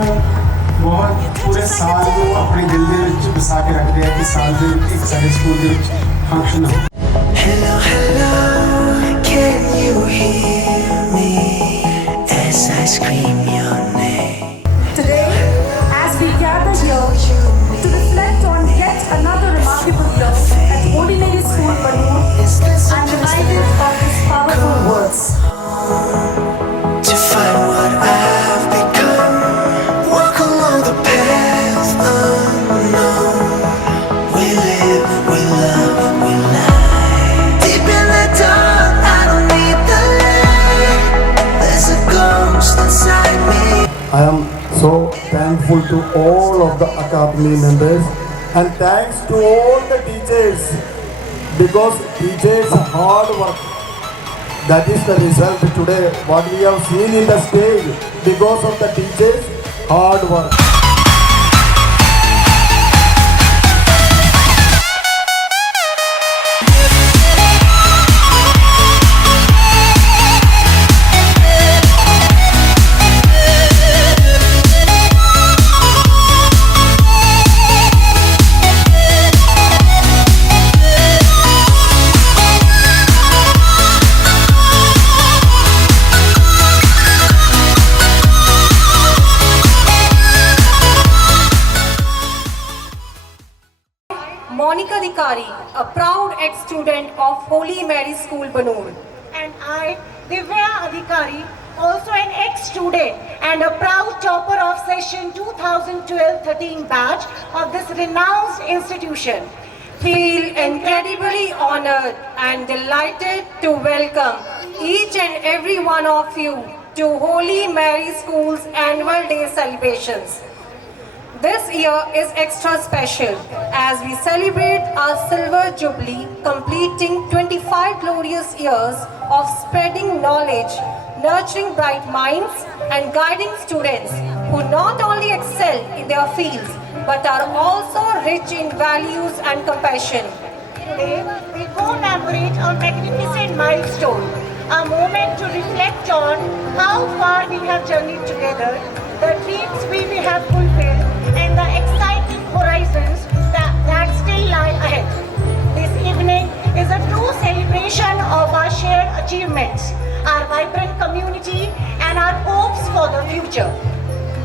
बहुत पूरे साल को अपने दिल ਦੇ ਵਿੱਚ ਵਸਾ ਕੇ ਰੱਖਦੇ ਆ ਕਿ ਸਾਲ ਦੇ ਵਿੱਚ ਇੱਕ ਸਾਡੇ ਸਕੂਲ ਦੇ ਵਿੱਚ ਫੰਕਸ਼ਨ ਹੋ। Hello, hello, can you hear me as I scream your name? Today, as we gather here to reflect on yet another remarkable year at Holy Mary School, Banur, I'm reminded of his powerful words. To find what I've become, walk along the path unknown. We live, we love, we lie. Deep in the dark, I don't need the light. There's a ghost inside me. I am so thankful to all of the Academy members and thanks to all the teachers because teachers hard work. That is the result today what we have seen in the stage because of the teachers hard work. Monica Dikari, a proud ex-student of Holy Mary School, Banur. And I, Divya Adhikari, also an ex-student and a proud topper of session 2012-13 batch of this renowned institution, Feel incredibly honored and delighted to welcome each and every one of you to Holy Mary School's annual day celebrations. This year is extra special as we celebrate our silver jubilee, completing 25 glorious years of spreading knowledge, nurturing bright minds and guiding students who not only excel in their fields but are also rich in values and compassion. today we commemorate a magnificent milestone, a moment to reflect on how far we have journeyed together, the dreams we have fulfilled, and the exciting horizons that still lie ahead. This evening is a true celebration of our shared achievements, our vibrant community, and our hopes for the future.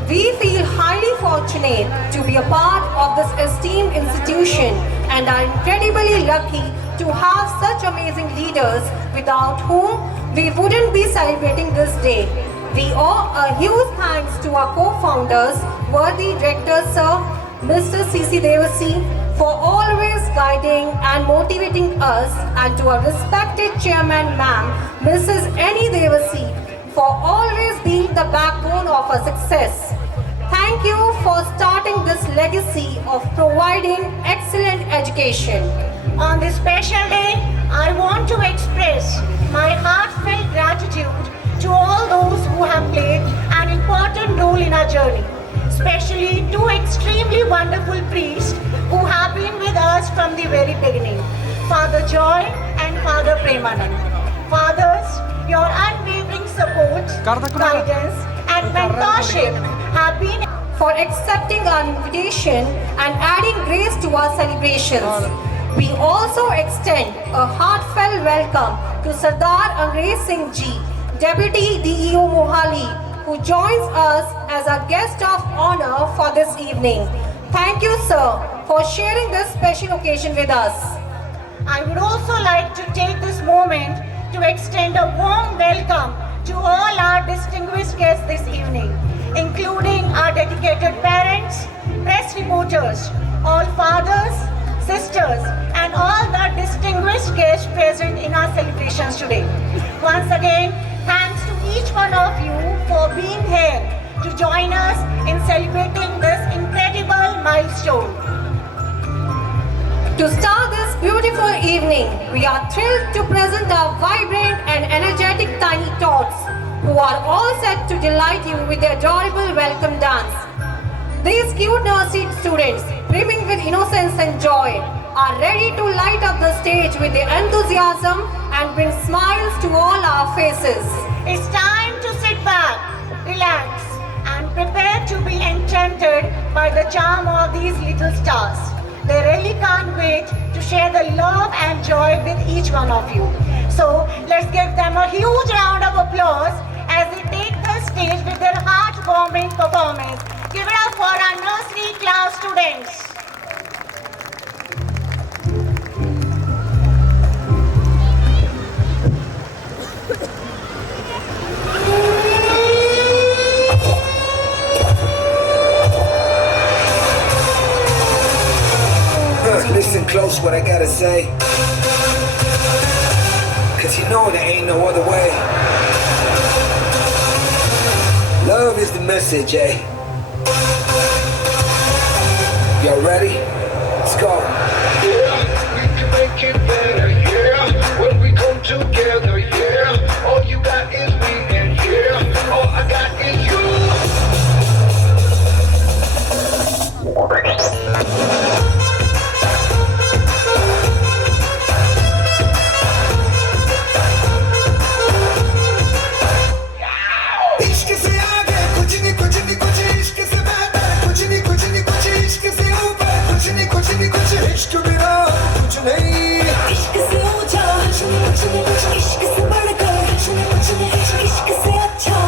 We feel highly fortunate to be a part of this esteemed institution and are incredibly lucky to have such amazing leaders without whom we wouldn't be celebrating this day. We owe a huge thanks to our co-founders, worthy director Sir Mr. C.C. Devasi, for always guiding and motivating us, and to our respected chairman ma'am, Mrs. Annie Devasi, for always being the backbone of our success. Thank you for starting this legacy of providing excellent education. On this special day, I want to express my heartfelt gratitude to all those who have played an important role in our journey, especially two extremely wonderful priests who have been with us from the very beginning, Father Joy and Father Premanand. Fathers, your unwavering support, guidance and mentorship have been For accepting our invitation and adding grace to our celebrations. We also extend a heartfelt welcome to Sardar Angrez Singh Ji, Deputy DEO Mohali, who joins us as our guest of honor for this evening. Thank you, sir, for sharing this special occasion with us. I would also like to take this moment to extend a warm welcome to all our distinguished guests this evening, including our dedicated parents, press reporters, all fathers, sisters, and all the distinguished guests present in our celebrations today. Once again, thanks to each one of you for being here to join us in celebrating this incredible milestone. To start this beautiful evening, we are thrilled to present our vibrant and energetic Tiny Tots, who are all set to delight you with their adorable welcome dance. These cute nursery students, brimming with innocence and joy, are ready to light up the stage with their enthusiasm and bring smiles to all our faces. It's time to sit back, relax, and prepare to be the charm of these little stars. They really can't wait to share the love and joy with each one of you. So let's give them a huge round of applause as they take the stage with their heart-warming performance. Give it up for our nursery class students. Listen close what I gotta say, cause you know there ain't no other way. Love is the message, eh? Y'all ready? Let's go. Yeah, we can make it better, yeah. When we come together, yeah. All you got is me and yeah. All I got is you. इश्क से आगे कुछ नहीं कुछ इश्क से बेहतर कुछ नहीं कुछ इश्क से ऊपर कुछ नहीं कुछ इश्क बिना कुछ नहीं इश्क से ऊंचा कुछ नहीं इश्क से बढ़कर कुछ नहीं इश्क से अच्छा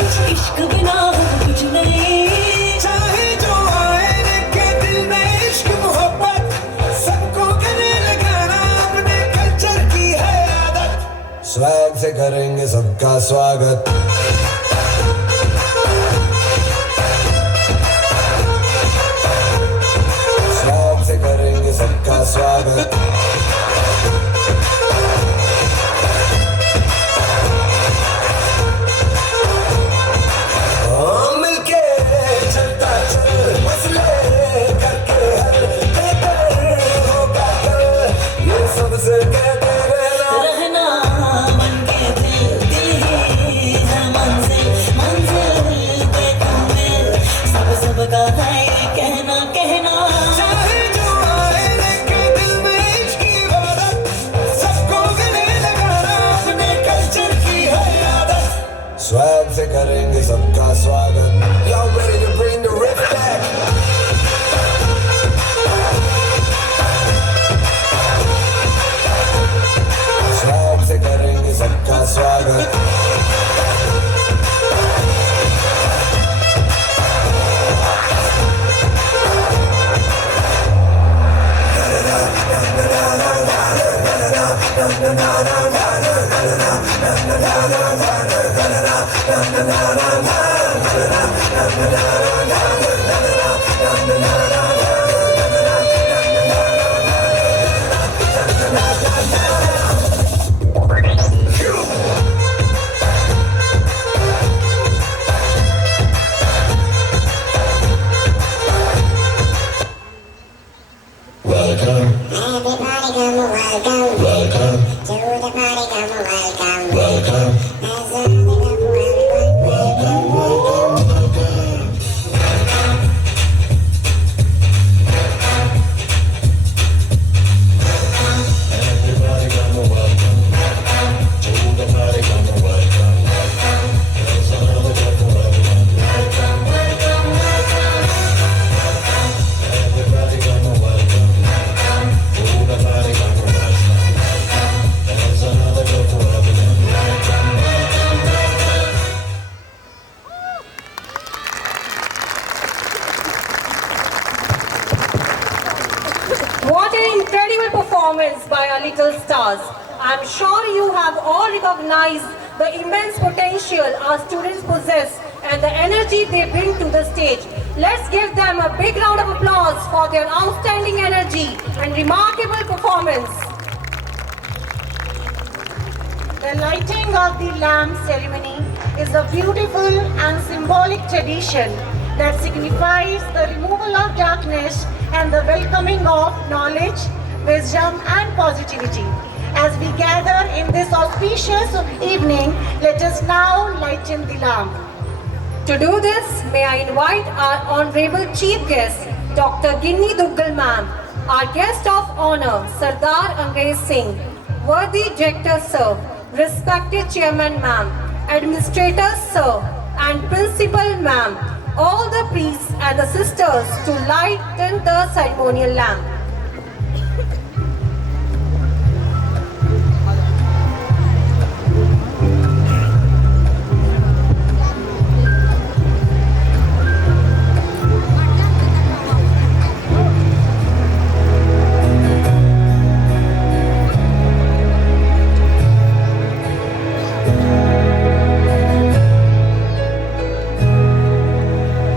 कुछ इश्क बिना कुछ नहीं चाहे जो आए के दिल में इश्क मोहब्बत सबको गले लगाना अपने कल्चर की है आदत स्वैग से करेंगे सबका स्वागत स्वैग से करेंगे सबका स्वागत मिलके चलता चल मसले करके हल बेहतर होगा कल ये सबसे कहते रहना मन के दिल ही है मंजिल पे तुम मिल सबका है ये कहना चाहे जो आए के दिल में इश्क की इबादत सबको गले लगाना अपने कल्चर की है आदत स्वैग से करेंगे सबका स्वागत Y'all ready to bring the riff back swag से करेंगे सबका स्वागत Welcome, Everybody come welcome. welcome, To the party come welcome. welcome, As a welcome. welcome, welcome, welcome. Everybody come welcome. To the party come welcome. There's another welcome, welcome. Everybody come welcome. To the party come welcome. There's another welcome, welcome. What an incredible performance by our little stars. I'm sure you have all recognized the immense potential our students possess and the energy they bring to the stage. Let's give them a big round of applause for their outstanding energy and remarkable performance. The lighting of the lamp ceremony is a beautiful and symbolic tradition that signifies the removal of darkness and the welcoming of knowledge, wisdom and positivity. As we gather in this auspicious evening, let us now lighten the lamp. To do this, may I invite our Honorable Chief Guest, Dr. Ginni Duggal Ma'am, our Guest of Honor, Sardar Angrez Singh, Worthy Director Sir, Respected Chairman Ma'am, Administrators Sir, and Principal Ma'am, all the priests and the sisters to lighten the ceremonial lamp.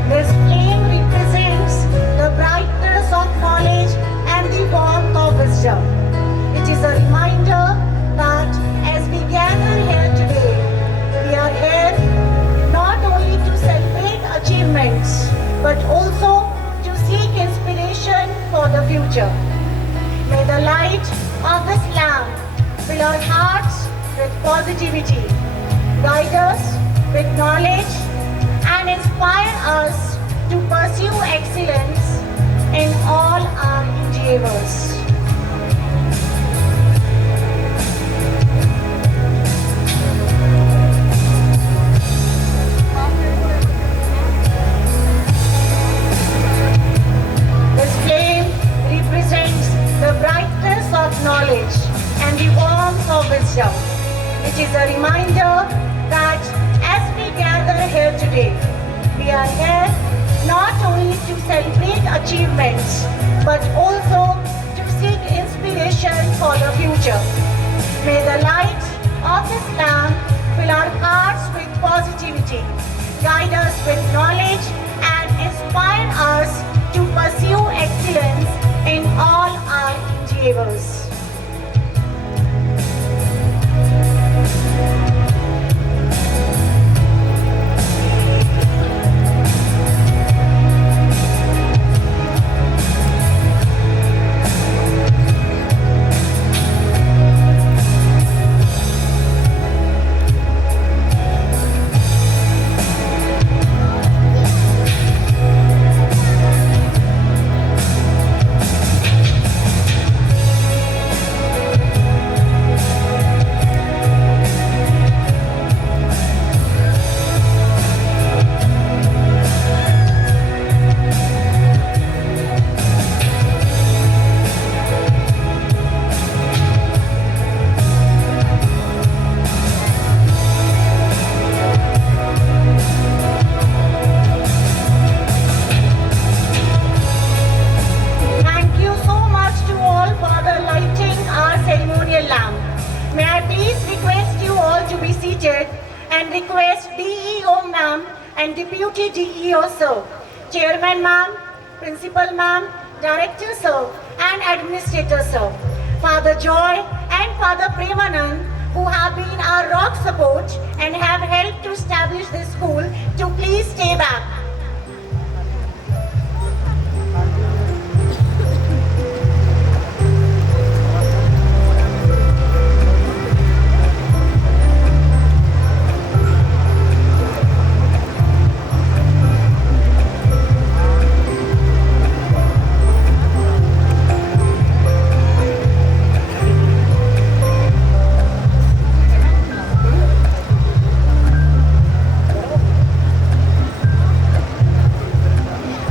This flame represents the brightness of knowledge and the warmth of wisdom. It is a reminder that as we gather here today, we are here not only to celebrate achievements, but also to seek inspiration for the future. May the light of this lamp fill our hearts with positivity, guide us with knowledge, and inspire us to pursue excellence in all our endeavors. This flame represents the brightness of knowledge and the warmth of wisdom. It is a reminder that as we gather here today, we are here not only to celebrate achievements, but also to seek inspiration for the future. May the light of this lamp fill our hearts with positivity, guide us with knowledge, and inspire us to pursue excellence in all our endeavors. Thank you so much to all for the lighting our ceremonial lamp. May I please request you all to be seated and request DEO ma'am and Deputy DEO sir, Chairman ma'am, Principal ma'am, Director sir and Administrator sir, Father Joy and Father Premanand, who have been our rock support and have helped to establish this school, to please stay back.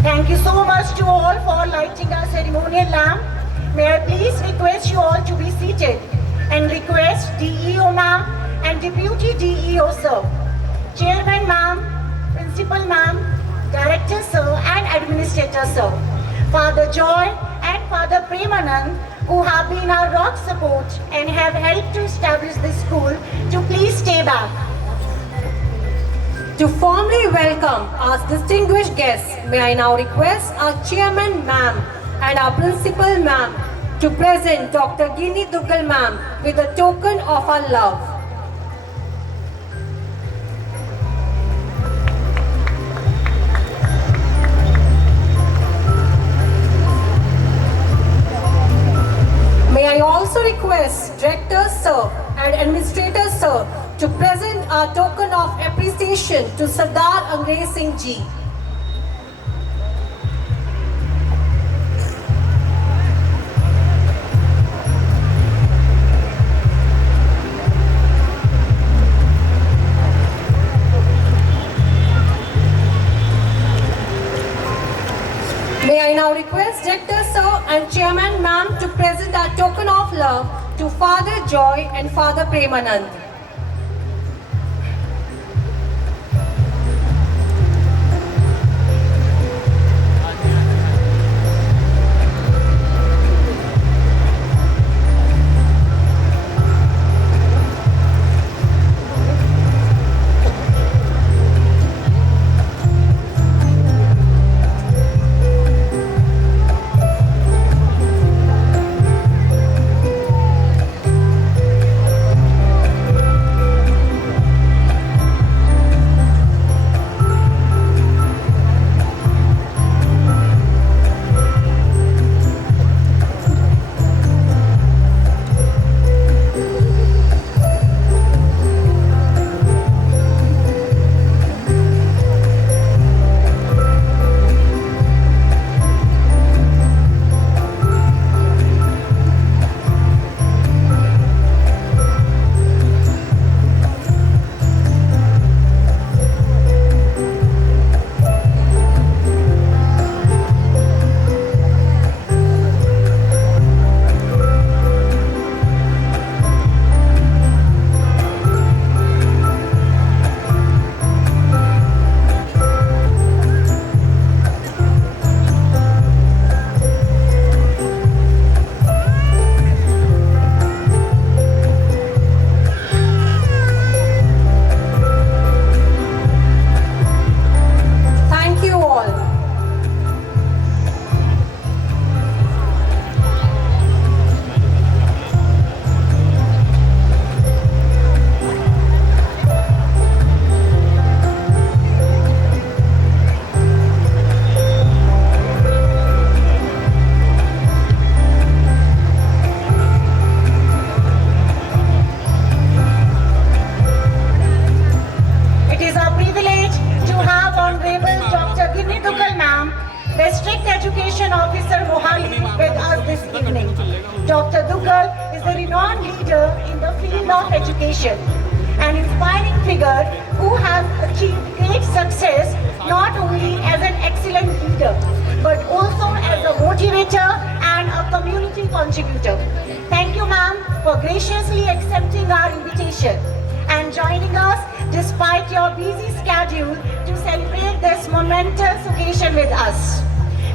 Thank you so much to all for lighting our ceremonial lamp. May I please request you all to be seated and request DEO ma'am and Deputy DEO sir, Chairman ma'am, Principal ma'am, Director sir and Administrator sir, Father Joy and Father Premanand, who have been our rock support and have helped to establish this school, to please stay back. To formally welcome our distinguished guests, may I now request our Chairman ma'am and our Principal ma'am to present Dr. Ginni Duggal ma'am with a token of our love. May I also request Director Sir and Administrator Sir to present our token of appreciation to Sardar Angrez Singh Ji. May I now request Director Sir and Chairman Ma'am to present our token of love to Father Joy and Father Premanand. Thank you all. It is our privilege to have Honorable Dr. Ginni Duggal Ma'am, District Education Officer Mohali, with us this evening. Dr. Duggal is a renowned leader in the field of education, an inspiring figure who has achieved great success not only as an excellent leader, but also as a motivator and a community contributor. Thank you, ma'am, for graciously accepting our invitation and joining us despite your busy schedule to celebrate this momentous occasion with us.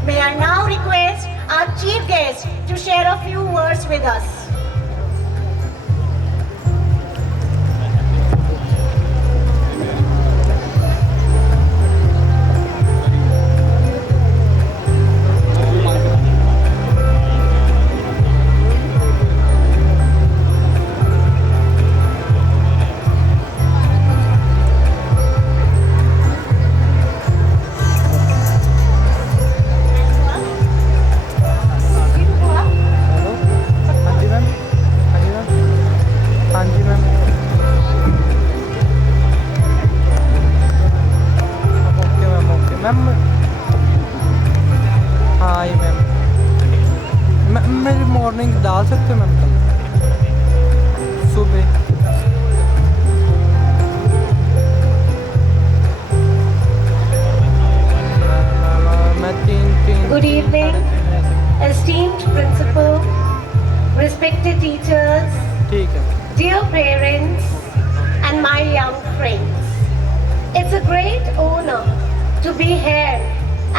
May I now request our chief guest to share a few words with us. मेरी morning डाल सकते हो ma'am कल सुबह मैं तीन Good evening, esteemed principal, respected teachers, ठीक है dear parents, and my young friends. It's a great honor to be here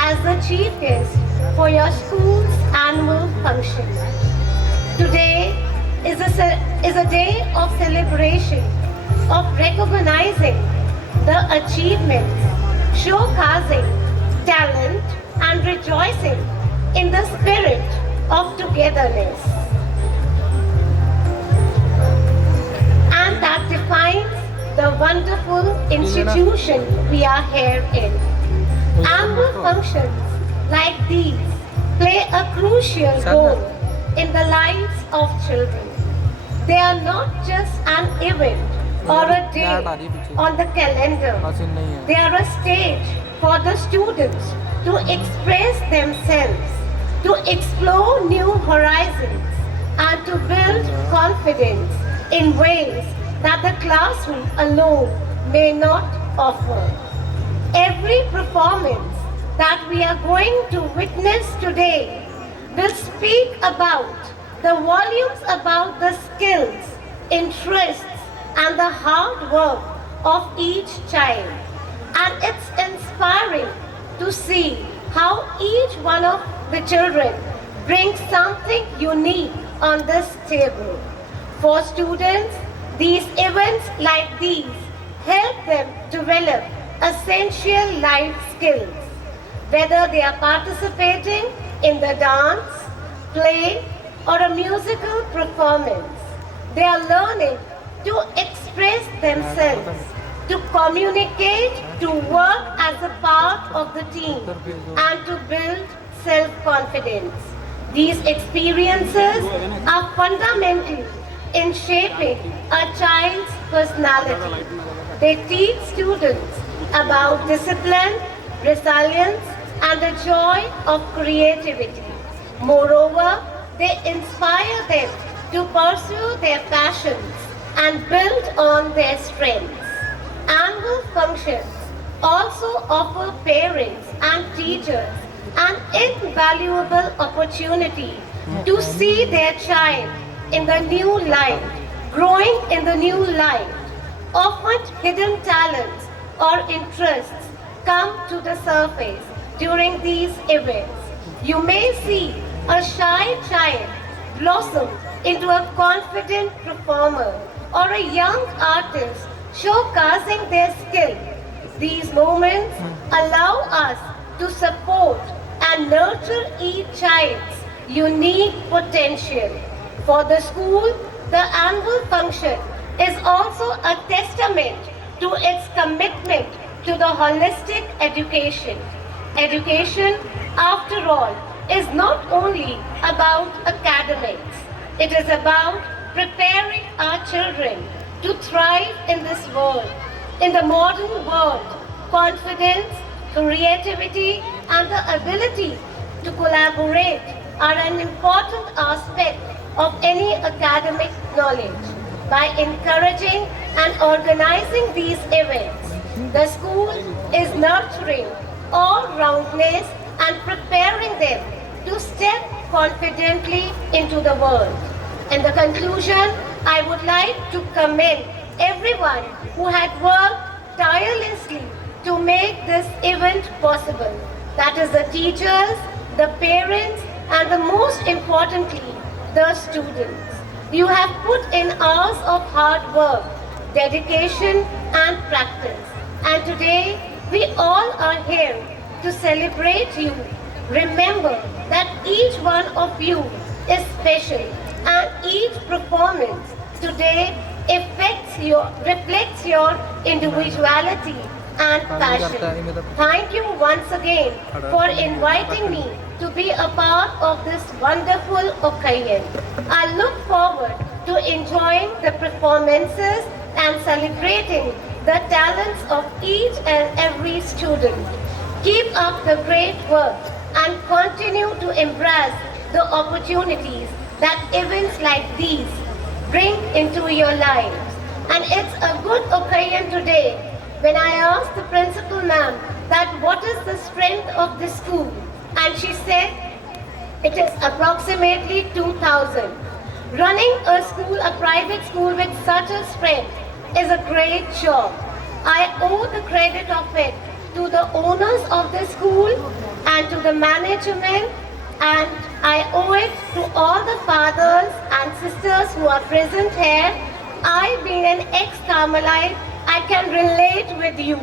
as the chief guest for your school's annual function. Today is a day of celebration, of recognizing the achievements, showcasing talent, and rejoicing in the spirit of togetherness. And that defines the wonderful institution we are here in. Annual functions like these play a crucial role in the lives of children. They are not just an event or a day on the calendar. They are a stage for the students to express themselves, to explore new horizons, and to build confidence in ways that the classroom alone may not offer. Every performance that we are going to witness today will speak about the volumes about the skills, interests, and the hard work of each child. And it's inspiring to see how each one of the children brings something unique on this table. For students, these events like these help them develop essential life skills. Whether they are participating in the dance, play, or a musical performance, they are learning to express themselves, to communicate, to work as a part of the team, and to build self-confidence. These experiences are fundamental in shaping a child's personality. They teach students about discipline, resilience, and the joy of creativity. Moreover, they inspire them to pursue their passions and build on their strengths. Annual functions also offer parents and teachers an invaluable opportunity to see their child in the new light, growing in the new light. Often hidden talents or interests come to the surface during these events. You may see a shy child blossom into a confident performer or a young artist showcasing their skill. These moments allow us to support and nurture each child's unique potential. For the school, the annual function is also a testament to its commitment to the holistic education. Education, after all, is not only about academics. It is about preparing our children to thrive in this world. In the modern world, confidence, creativity, and the ability to collaborate are an important aspect of any academic knowledge. By encouraging and organizing these events, the school is nurturing all-roundness and preparing them to step confidently into the world. In the conclusion, I would like to commend everyone who had worked tirelessly to make this event possible. That is the teachers, the parents, and the most importantly, the students. You have put in hours of hard work, dedication, and practice. And today, we all are here to celebrate you. Remember that each one of you is special, and each performance today reflects your individuality and passion. Thank you once again for inviting me to be a part of this wonderful occasion. I look forward to enjoying the performances and celebrating the talents of each and every student. Keep up the great work and continue to embrace the opportunities that events like these bring into your lives. And it's a good occasion today when I asked the principal ma'am that what is the strength of the school, and she said it is approximately 2,000. Running a school, a private school with such a strength is a great job. I owe the credit of it to the owners of the school and to the management, and I owe it to all the fathers and sisters who are present here. I, being an ex-Carmelite, I can relate with you.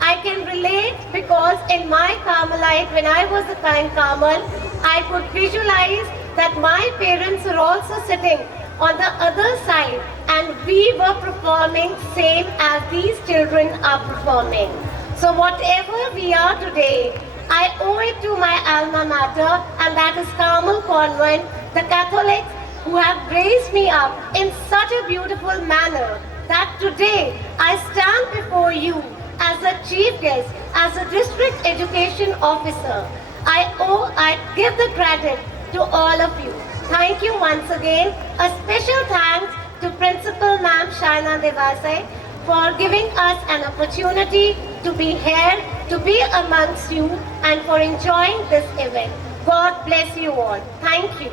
I can relate because in my Carmelite, when I was a Carmel, I could visualize that my parents were also sitting on the other side and we were performing same as these children are performing. So whatever we are today, I owe it to my alma mater, and that is Carmel Convent, the Catholics who have raised me up in such a beautiful manner that today I stand before you as a chief guest, as a district education officer. I give the credit to all of you. Thank you once again. A special thanks to Principal Ma'am Shaina Devasai for giving us an opportunity to be here to be amongst you and for enjoying this event. God bless you all. Thank you.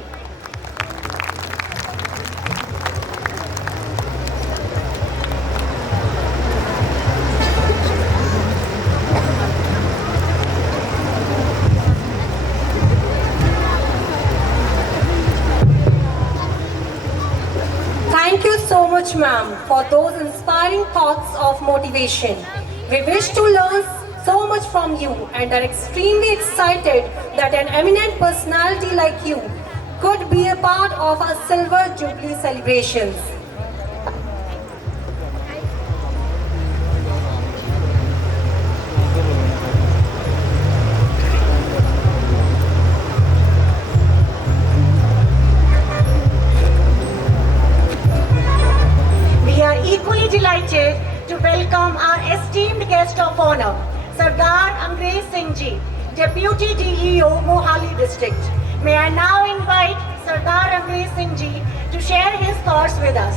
Thank you so much, ma'am, for those inspiring thoughts of motivation. We wish to learn so much from you and are extremely excited that an eminent personality like you could be a part of our Silver Jubilee celebrations. We are equally delighted to welcome our esteemed guest of honor, Sardar Angrez Singh Ji, Deputy DEO, Mohali District. May I now invite Sardar Angrez Singh Ji to share his thoughts with us.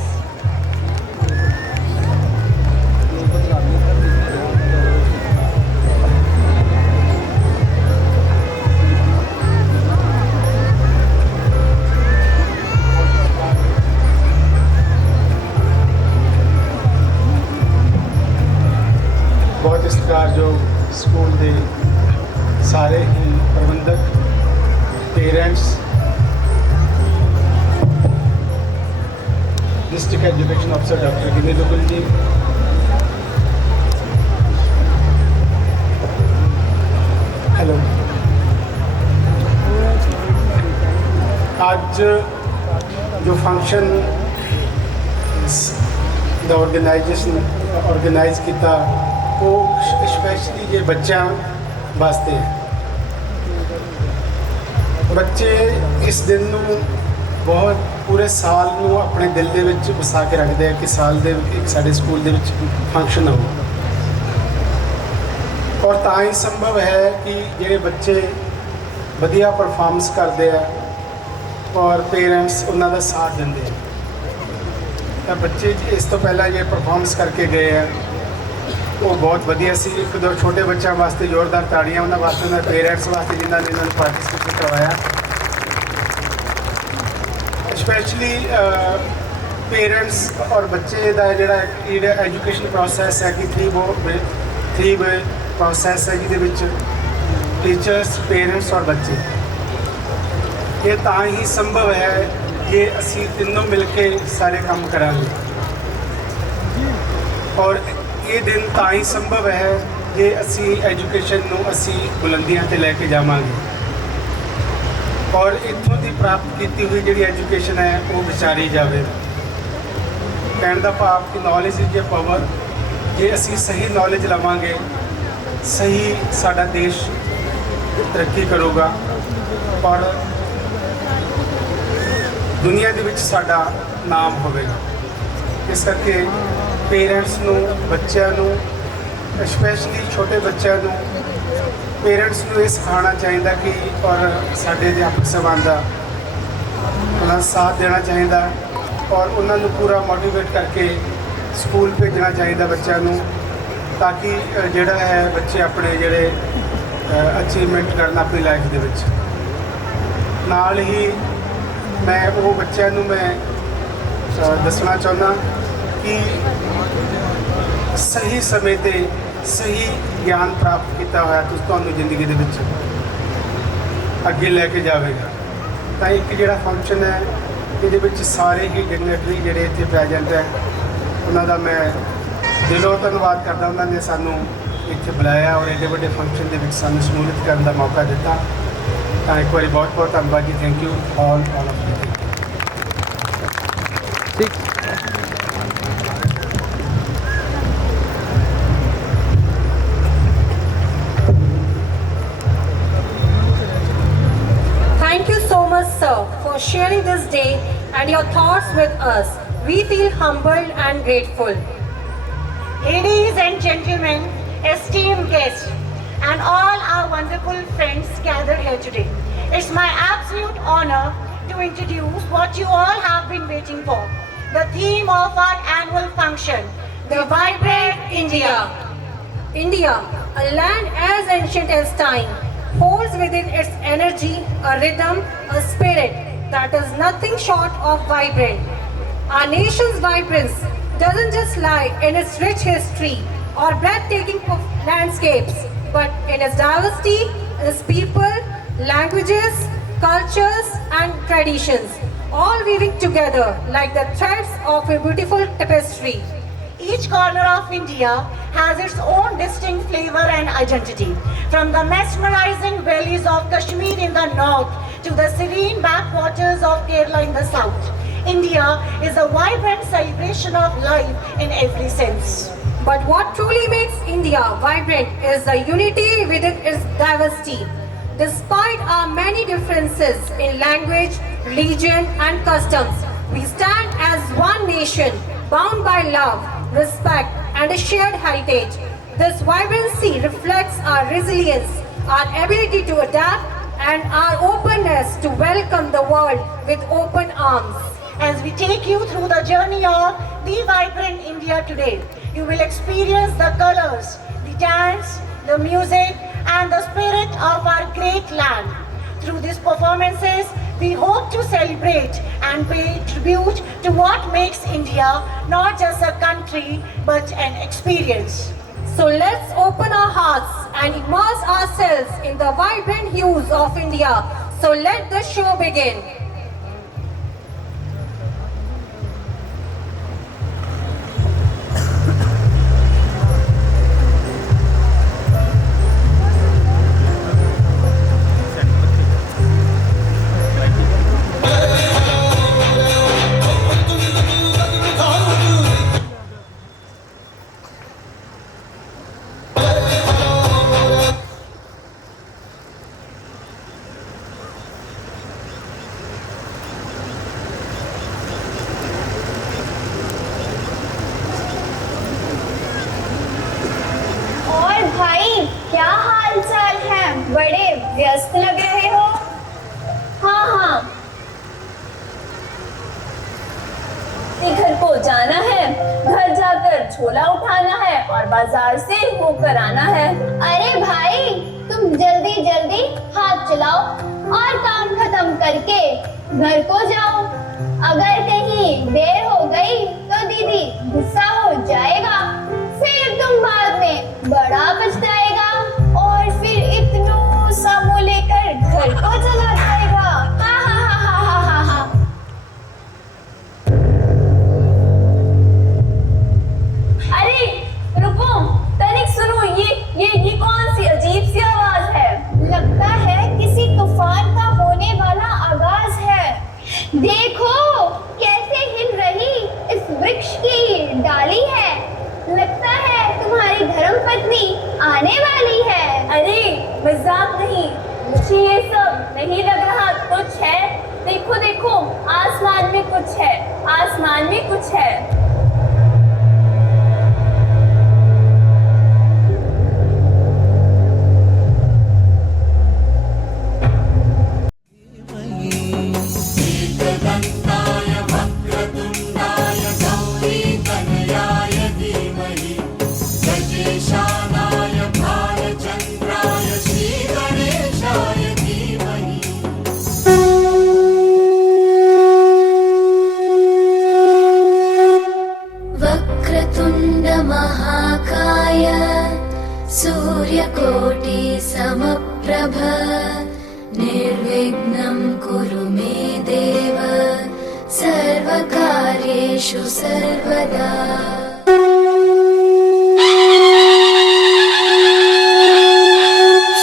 ਬਹੁਤ ਸਤਿਕਾਰਯੋਗ school ਦੇ ਸਾਰੇ ਹੀ ਪ੍ਰਬੰਧਕ, parents, district education ਅਫਸਰ doctor ਗਿਨੀ ਦੁਗਲ ਜੀ, hello. ਅੱਜ ਜੋ function ਦਾ organise ਕੀਤਾ ਉਹ ਸਪੈਸ਼ਲੀ ਜੇ ਬੱਚਿਆਂ ਵਾਸਤੇ ਹੈ। ਬੱਚੇ ਇਸ ਦਿਨ ਨੂੰ ਬਹੁਤ ਪੂਰੇ ਸਾਲ ਨੂੰ ਆਪਣੇ ਦਿਲ ਦੇ ਵਿੱਚ ਵਸਾ ਕੇ ਰੱਖਦੇ ਆ ਕਿ ਸਾਲ ਦੇ ਇੱਕ ਸਾਡੇ ਸਕੂਲ ਦੇ ਵਿੱਚ ਫੰਕਸ਼ਨ ਹੋਊ, ਔਰ ਤਾਂ ਹੀ ਸੰਭਵ ਹੈ ਕਿ ਜਿਹੜੇ ਬੱਚੇ ਵਧੀਆ ਪਰਫਾਰਮੈਂਸ ਕਰਦੇ ਆ ਔਰ ਪੇਰੈਂਟਸ ਉਹਨਾਂ ਦਾ ਸਾਥ ਦਿੰਦੇ ਆ। ਤਾਂ ਬੱਚੇ ਇਸ ਤੋਂ ਪਹਿਲਾਂ ਜੇ ਪਰਫਾਰਮੈਂਸ ਕਰਕੇ ਗਏ ਆ ਉਹ ਬਹੁਤ ਵਧੀਆ ਸੀ। ਇੱਕ ਦੋ ਛੋਟੇ ਬੱਚਿਆਂ ਵਾਸਤੇ ਜ਼ੋਰਦਾਰ ਤਾੜੀਆਂ, ਉਹਨਾਂ ਵਾਸਤੇ, ਉਹਨਾਂ ਪੇਰੈਂਟਸ ਵਾਸਤੇ ਜਿਨ੍ਹਾਂ ਨੇ ਇਹਨਾਂ ਨੂੰ ਪਾਰਟਿਸਿਪੇਟ ਕਰਵਾਇਆ। ਸਪੈਸ਼ਲੀ ਪੇਰੈਂਟਸ ਔਰ ਬੱਚੇ ਦਾ ਜਿਹੜਾ ਐਜੂਕੇਸ਼ਨ ਪ੍ਰੋਸੈਸ ਹੈ ਕਿ ਥ੍ਰੀ ਵੇ ਪ੍ਰੋਸੈਸ ਹੈ, ਜਿਹਦੇ ਵਿੱਚ ਟੀਚਰਸ, ਪੇਰੈਂਟਸ ਔਰ ਬੱਚੇ। ਇਹ ਤਾਂ ਹੀ ਸੰਭਵ ਹੈ ਜੇ ਅਸੀਂ ਤਿੰਨੋਂ ਮਿਲ ਕੇ ਸਾਰੇ ਕੰਮ ਕਰਾਂਗੇ, ਔਰ ਇਹ ਦਿਨ ਤਾਂ ਹੀ ਸੰਭਵ ਹੈ ਜੇ ਅਸੀਂ ਐਜੂਕੇਸ਼ਨ ਨੂੰ ਅਸੀਂ ਬੁਲੰਦੀਆਂ 'ਤੇ ਲੈ ਕੇ ਜਾਵਾਂਗੇ, ਔਰ ਇੱਥੋਂ ਦੀ ਪ੍ਰਾਪਤ ਕੀਤੀ ਹੋਈ ਜਿਹੜੀ ਐਜੂਕੇਸ਼ਨ ਹੈ ਉਹ ਵਿਚਾਰੀ ਜਾਵੇ। ਕਹਿਣ ਦਾ ਭਾਵ ਕਿ ਨੌਲੇਜ ਇਜ਼ ਏ ਪਾਵਰ। ਜੇ ਅਸੀਂ ਸਹੀ ਨੌਲੇਜ ਲਵਾਂਗੇ, ਸਹੀ ਸਾਡਾ ਦੇਸ਼ ਤਰੱਕੀ ਕਰੂਗਾ ਔਰ ਦੁਨੀਆ ਦੇ ਵਿੱਚ ਸਾਡਾ ਨਾਮ ਹੋਵੇਗਾ। ਇਸ ਕਰਕੇ ਪੇਰੈਂਟਸ ਨੂੰ, ਬੱਚਿਆਂ ਨੂੰ, ਸਪੈਸ਼ਲੀ ਛੋਟੇ ਬੱਚਿਆਂ ਨੂੰ, ਪੇਰੈਂਟਸ ਨੂੰ ਇਹ ਸਿਖਾਉਣਾ ਚਾਹੀਦਾ ਕਿ ਔਰ ਸਾਡੇ ਅਧਿਆਪਕ ਸਾਹਿਬਾਨ ਦਾ ਉਹਨਾਂ ਸਾਥ ਦੇਣਾ ਚਾਹੀਦਾ ਔਰ ਉਹਨਾਂ ਨੂੰ ਪੂਰਾ ਮੋਟੀਵੇਟ ਕਰਕੇ ਸਕੂਲ ਭੇਜਣਾ ਚਾਹੀਦਾ ਬੱਚਿਆਂ ਨੂੰ, ਤਾਂ ਕਿ ਜਿਹੜਾ ਹੈ ਬੱਚੇ ਆਪਣੇ ਜਿਹੜੇ ਅਚੀਵਮੈਂਟ ਕਰਨ ਆਪਣੀ ਲਾਈਫ ਦੇ ਵਿੱਚ। ਨਾਲ ਹੀ ਮੈਂ ਉਹ ਬੱਚਿਆਂ ਨੂੰ ਮੈਂ ਦੱਸਣਾ ਚਾਹੁੰਦਾ ਕਿ ਸਹੀ ਸਮੇਂ 'ਤੇ ਸਹੀ ਗਿਆਨ ਪ੍ਰਾਪਤ ਕੀਤਾ ਹੋਇਆ ਤੁਹਾਨੂੰ ਜ਼ਿੰਦਗੀ ਦੇ ਵਿੱਚ ਅੱਗੇ ਲੈ ਕੇ ਜਾਵੇਗਾ। ਤਾਂ ਇੱਕ ਜਿਹੜਾ ਫੰਕਸ਼ਨ ਹੈ ਇਹਦੇ ਵਿੱਚ ਸਾਰੇ ਹੀ ਡਿਗਨਿਟਰੀ ਜਿਹੜੇ ਇੱਥੇ ਪ੍ਰੈਜ਼ੈਂਟ ਹੈ ਉਹਨਾਂ ਦਾ ਮੈਂ ਦਿਲੋਂ ਧੰਨਵਾਦ ਕਰਦਾ। ਉਹਨਾਂ ਨੇ ਸਾਨੂੰ ਇੱਥੇ ਬੁਲਾਇਆ ਔਰ ਐਡੇ ਵੱਡੇ ਫੰਕਸ਼ਨ ਦੇ ਵਿੱਚ ਸਾਨੂੰ ਸ਼ਮੂਲੀਅਤ ਕਰਨ ਦਾ ਮੌਕਾ ਦਿੱਤਾ। ਤਾਂ ਇੱਕ ਵਾਰੀ ਬਹੁਤ ਬਹੁਤ ਧੰਨਵਾਦ ਜੀ। Thank you all of you. Thank you so much, sir, for sharing this day and your thoughts with us. We feel humbled and grateful. Ladies and gentlemen, esteemed guests, and all our wonderful friends gathered here today, it's my absolute honor to introduce what you all have been waiting for, the theme of our annual function, The Vibrant India. India, a land as ancient as time, holds within its energy a rhythm, a spirit that is nothing short of vibrant. Our nation's vibrance doesn't just lie in its rich history or breathtaking landscapes, but in its diversity, its people, languages, cultures, and traditions, all weaving together like the threads of a beautiful tapestry. Each corner of India has its own distinct flavor and identity. From the mesmerizing valleys of Kashmir in the north to the serene backwaters of Kerala in the south, India is a vibrant celebration of life in every sense. But what truly makes India vibrant is the unity within its diversity. Despite our many differences in language, religion, and customs, we stand as one nation bound by love, respect, and a shared heritage. This vibrancy reflects our resilience, our ability to adapt, and our openness to welcome the world with open arms. As we take you through the journey of the vibrant India today, you will experience the colors, the dance, the music, and the spirit of our great land. Through these performances, we hope to celebrate and pay tribute to what makes India not just a country but an experience. So let's open our hearts and immerse ourselves in the vibrant hues of India. So let the show begin. और भाई क्या हाल चाल है? बड़े व्यस्त लग रहे हो। हाँ हाँ, घर को जाना है, घर जाकर झोला उठाना है और बाजार से होकर आना है। अरे भाई, तुम जल्दी जल्दी हाथ चलाओ और काम खत्म करके घर को जाओ। अगर कहीं देर हो गई तो दीदी गुस्सा हो जाएगा, फिर तुम बाद में बड़ा पछताएगा और फिर इतनों सा मुंह लेकर घर को चला जाएगा। हा हा हा हा हा हा हा। अरे रुको, तनिक सुनो, ये कौन सी अजीब सी आवाज है? लगता है किसी तूफान का होने वाला आगाज है। देखो कैसे हिल रही इस वृक्ष की डाली है। लगता है तुम्हारी धर्मपत्नी आने वाली है। अरे मजाक नहीं, मुझे ये सब नहीं लग रहा, कुछ है। देखो देखो, आसमान में कुछ है, आसमान में कुछ है। वक्रतुण्ड महाकाय सूर्यकोटि समप्रभ निर्विघ्नं कुरु मे देव सर्वकार्येषु सर्वदा।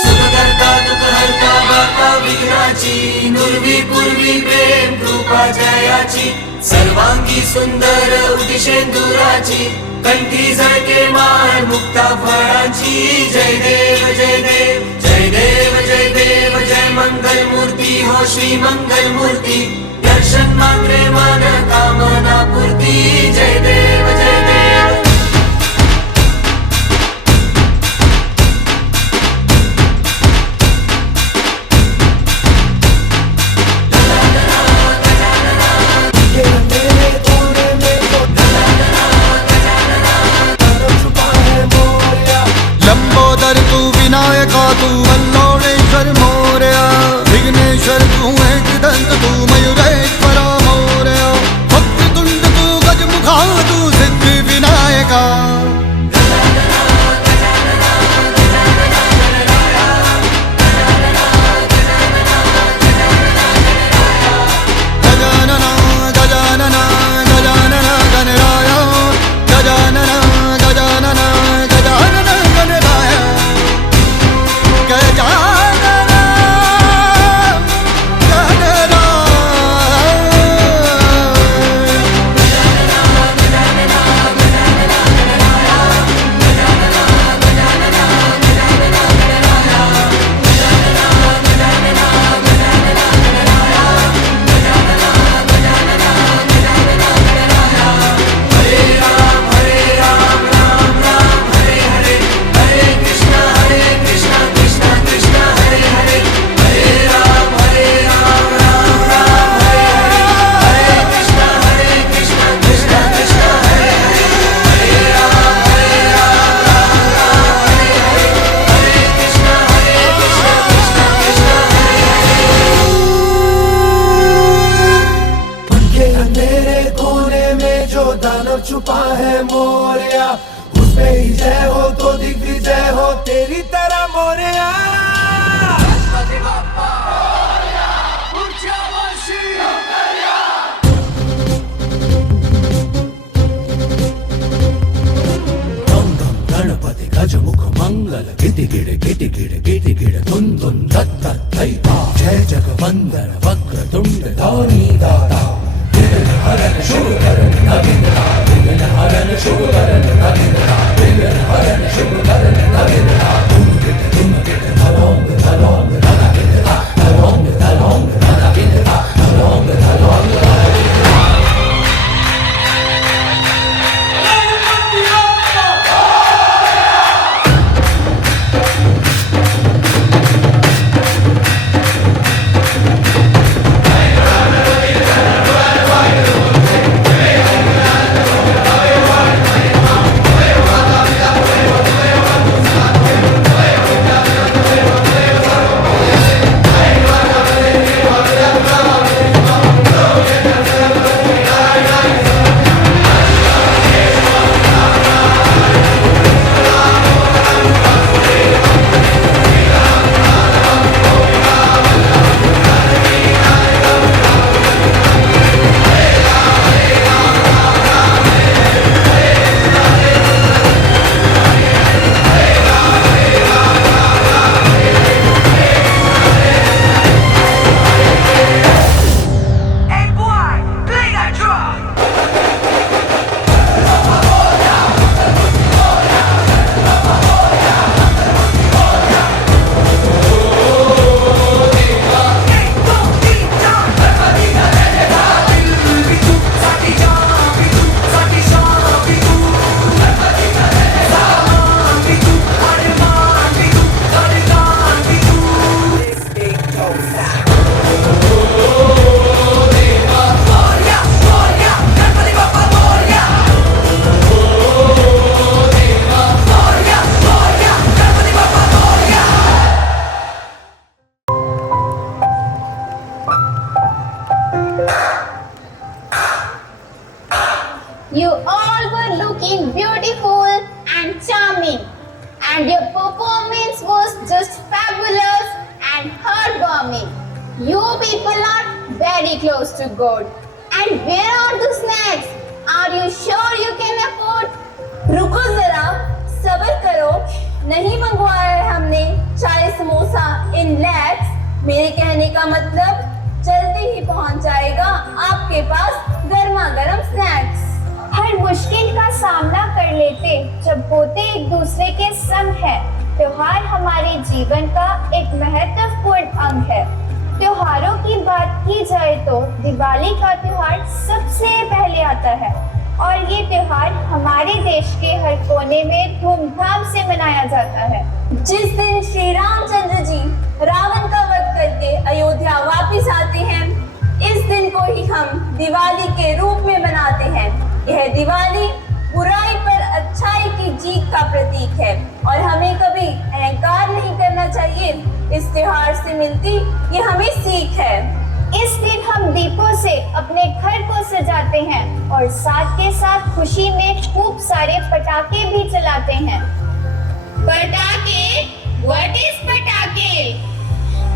सुखकर्ता दुःखहर्ता वार्ता विघ्नाची नुर्वी पूर्वी प्रेम कृपा जयाची सर्वांगी सुंदर उदिशेंदुराची कंठी झळके माळ मुक्ता फळाची जय देव जय देव जय देव जय देव जय मंगल मूर्ती हो श्री मंगल मूर्ती दर्शन मात्रे मन कामना पूर्ती जय देव जय देव। वंदन वक्रतुंड धौनी दाता विघ्न हरन शुभ करन नविनता विघ्न हरन शुभ करन नविनता विघ्न हरन शुभ करन नविनता तुम गिट धलोंग धलोंग नविनता धलोंग धलोंग नविनता धलोंग धलोंग You all were looking beautiful and charming, and your performance was just fabulous and heartwarming. You people are very close to God. And where are the snacks? Are you sure you can afford? रुको जरा, सब्र करो, नहीं मंगवाया है हमने चाय समोसा इन लैक्स। मेरे कहने का मतलब जल्दी ही पहुंच जाएगा आपके पास गर्मा गर्म स्नैक्स। हर मुश्किल का सामना कर लेते जब होते एक दूसरे के संग है। त्योहार हमारे जीवन का एक महत्वपूर्ण अंग है। त्योहारों की बात की जाए तो दिवाली का त्योहार सबसे पहले आता है और ये त्योहार हमारे देश के हर कोने में धूमधाम से मनाया जाता है। जिस दिन श्री रामचंद्र जी रावण का वध करके अयोध्या वापस आते हैं, इस दिन को ही हम दिवाली के रूप में मनाते हैं। यह दिवाली बुराई पर अच्छाई की जीत का प्रतीक है और हमें कभी अहंकार नहीं करना चाहिए। इस त्योहार से मिलती ये हमें सीख है। इस दिन हम दीपों से अपने घर को सजाते हैं और साथ के साथ खुशी में खूब सारे पटाखे भी चलाते हैं। पटाखे? What is पटाखे?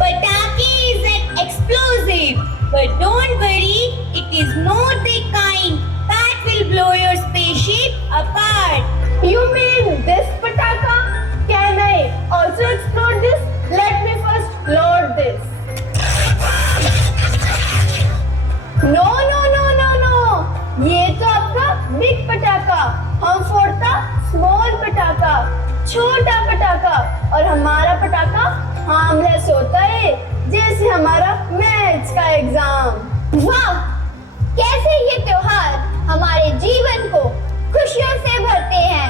पटाखे is an explosive, but don't worry, it is not the kind that will blow your spaceship apart. You mean this pataka? Can I also explode this? Let me first load this. No, no, no, no, no. ये तो आपका big पटाखा, हम फोड़ता small पटाखा, छोटा पटाखा, और हमारा पटाखा हार्मलेस होता है जैसे हमारा मैथ्स का एग्जाम। वाह, कैसे ये त्योहार हमारे जीवन को खुशियों से भरते हैं।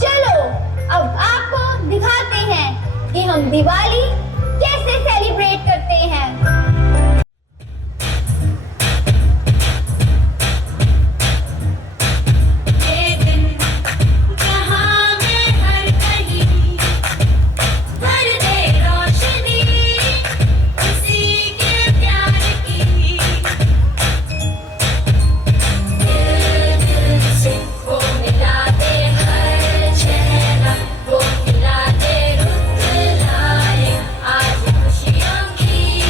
चलो अब आपको दिखाते हैं कि हम दिवाली कैसे सेलिब्रेट करते हैं। आज खुशियों की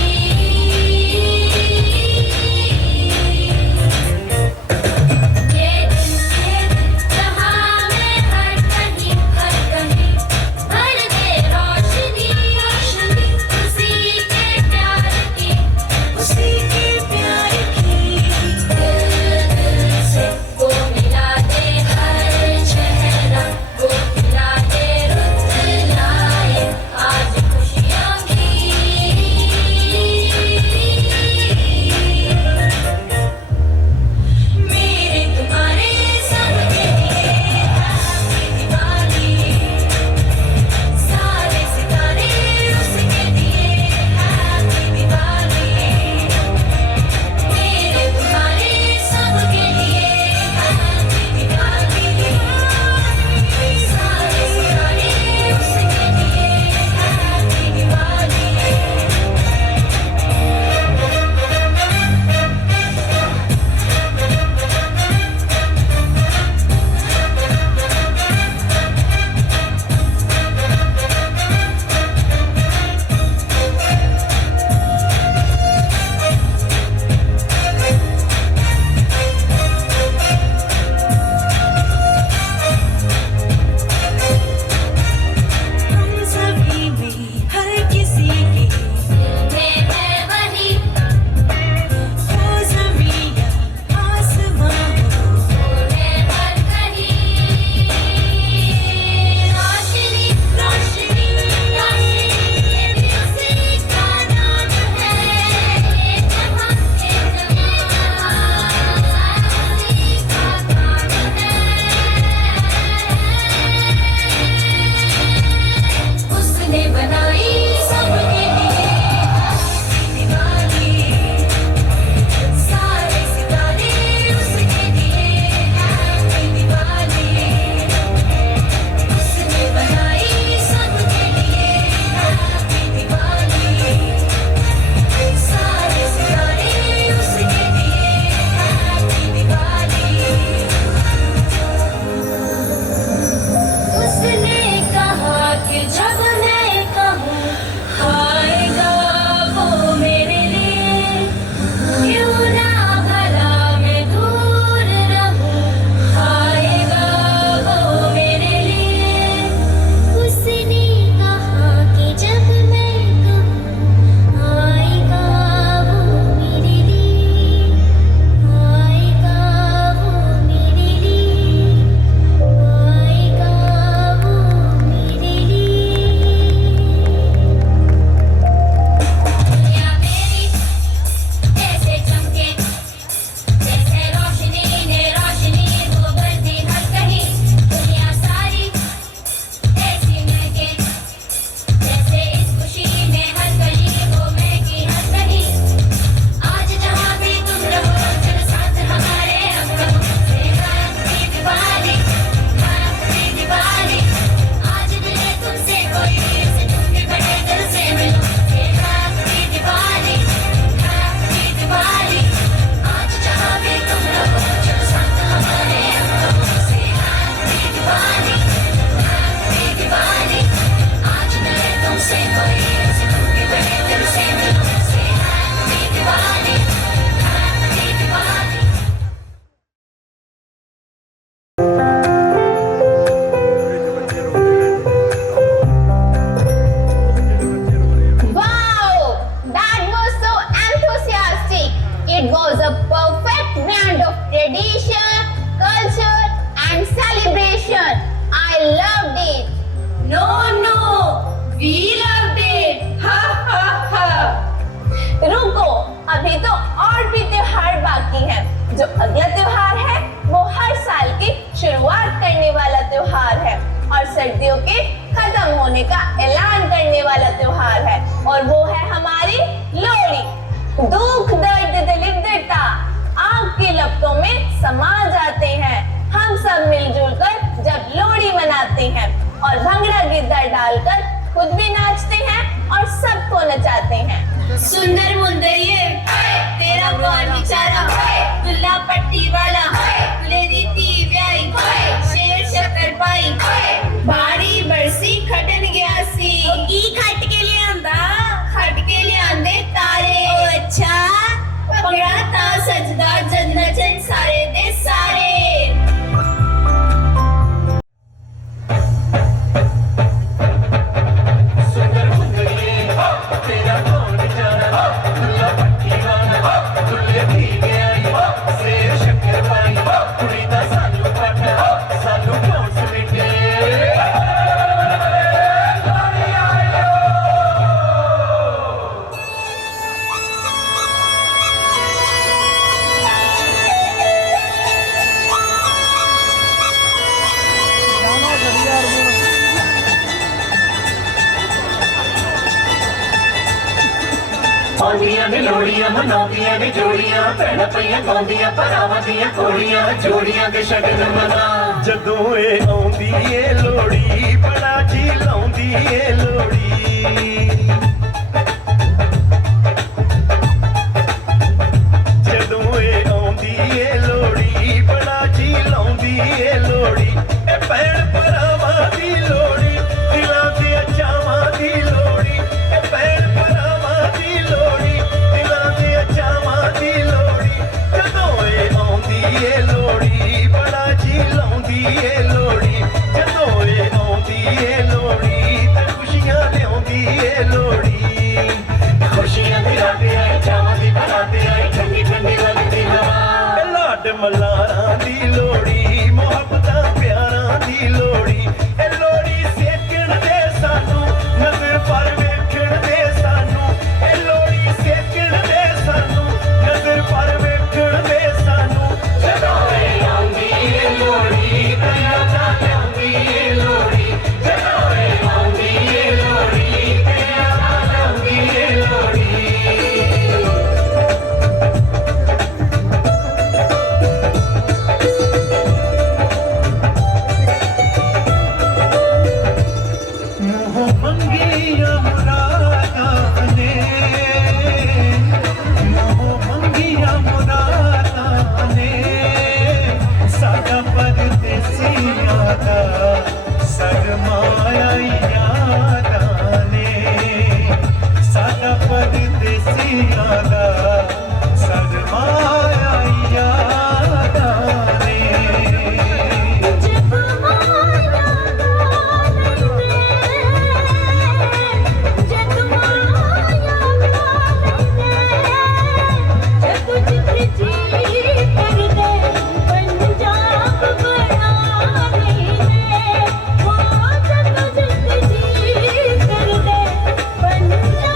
It was a perfect blend of tradition, culture, and celebration. I loved it. No, we loved it. Ha ha ha. रुको, अभी तो और भी त्योहार बाकी हैं। जो अगला त्योहार है वो हर साल की शुरुआत करने वाला त्योहार है और सर्दियों के खत्म होने का ऐलान करने वाला त्योहार है, और वो है हमारी लोहड़ी। दुख दर्द दरिद्रता आग के लपटों में समा जाते हैं। हम सब मिलजुल कर जब लोहड़ी मनाते हैं और भंगड़ा गिद्दा डालकर खुद भी नाचते हैं और सबको नचाते हैं। सुंदर मुंदरिये तेरा कौन बेचारा, दुल्ला पट्टी वाला दुल्हे दी धी ब्याई, शेर शक्कर पाई, बाड़ी बरसी खटन गया सी। की खट के लिए आंदा, खट के लिए आंदे तारे। ओ अच्छा भंगड़ा ता सजदा जद नचन सारे दे सारे। ਆਉਂਦੀਆਂ ਨੇ ਲੋੜੀਆਂ ਮਨਾਉਂਦੀਆਂ ਨੇ ਜੋੜੀਆਂ, ਭੈਣਾਂ ਪਈਆਂ ਗਾਉਂਦੀਆਂ ਭਰਾਵਾਂ ਦੀਆਂ ਕੋੜੀਆਂ, ਜੋੜੀਆਂ ਦੇ ਸ਼ਗਨ ਮਨਾ। ਜਦੋਂ ਇਹ ਆਉਂਦੀ ਏ ਲੋੜੀ ਬੜਾ ਜੀ ਲਾਉਂਦੀ ਏ ਲੋੜੀ। ਜਦੋਂ ਇਹ ਆਉਂਦੀ ਏ ਲੋੜੀ ਬੜਾ ਜੀ ਲਾਉਂਦੀ ਏ ਲੋੜੀ। ਇਹ ਭੈਣ ਭਰਾਵਾਂ ਦੀ ਲੋੜੀ, ਦਿਲਾਂ ਦੇ ਚਾਵਾਂ ਦੀ ਲੋੜੀ। ਇਹ ਭੈਣ ਭਰਾਵਾਂ ਦੀ ਲੋੜੀ, ਦਿਲਾਂ ਦੇ ਚਾਵਾਂ ਦੀ ਲੋੜੀ। ਜਦੋਂ ਇਹ ਆਉਂਦੀ ਏ ਲੋੜੀ ਬੜਾ ਜੀ ਲਾਉਂਦੀ ਏ ਲੋੜੀ। ਜਦੋਂ ਇਹ ਆਉਂਦੀ ਏ ਲੋੜੀ ਤੇ ਖੁਸ਼ੀਆਂ ਲਿਆਉਂਦੀ ਏ ਲੋੜੀ। ਖੁਸ਼ੀਆਂ ਦੀ ਰਾਤ ਆਈ, ਚਾਵਾਂ ਦੀ ਬਰਾਤ ਆਈ, ਠੰਡੀ ਠੰਡੀ ਲੱਗਦੀ ਹਵਾ। ਇਹ ਲਾਡ ਮਲਾਰਾਂ ਦੀ ਲੋੜੀ, ਮੁਹੱਬਤਾਂ ਪਿਆਰਾਂ ਦੀ ਲੋੜੀ। ਇਹ ਲੋੜੀ ਸੇਕਣ ਦੇ ਸਾਨੂੰ, ਨਜ਼ਰ ਪਰ ਵੇਖਣ ਦੇ ਸਾਨੂੰ। ਇਹ ਲੋੜੀ ਸੇਕਣ ਦੇ ਸਾਨੂੰ, ਨਜ਼ਰ ਪਰ ਵੇਖਣ ਦੇ ਸਾਨੂੰ। ਜਦੋਂ ਇਹ ਆਉਂਦੀ ਏ ਲੋੜੀ ਤੇ ਯਾਦਾਂ ਲਿਆਉਂਦੀ ਏ ਲੋੜੀ। ਜਦੋਂ ਇਹ ਆਉਂਦੀ ਏ ਲੋੜੀ ਤੇ ਯਾਦਾਂ ਲਿਆਉਂਦੀ ਏ ਲੋੜੀ। ਮੂੰਹ ਮੰਗੀਆਂ ਮੁਰਾਦਾਂ ਨੇ, ਮੂੰਹ ਮੰਗੀਆਂ ਮੁਰਾਦਾਂ ਨੇ। ਸਾਡਾ ਪਰਦੇਸੀਆਂ ਦਾ ਸਰਮਾਇਆ ਯਾਦਾਂ ਨੇ। ਸਾਡਾ ਪਰਦੇਸੀਆਂ ਦਾ ਸਰਮਾਇਆ ਯਾਦਾਂ ਨੇ। पंजाब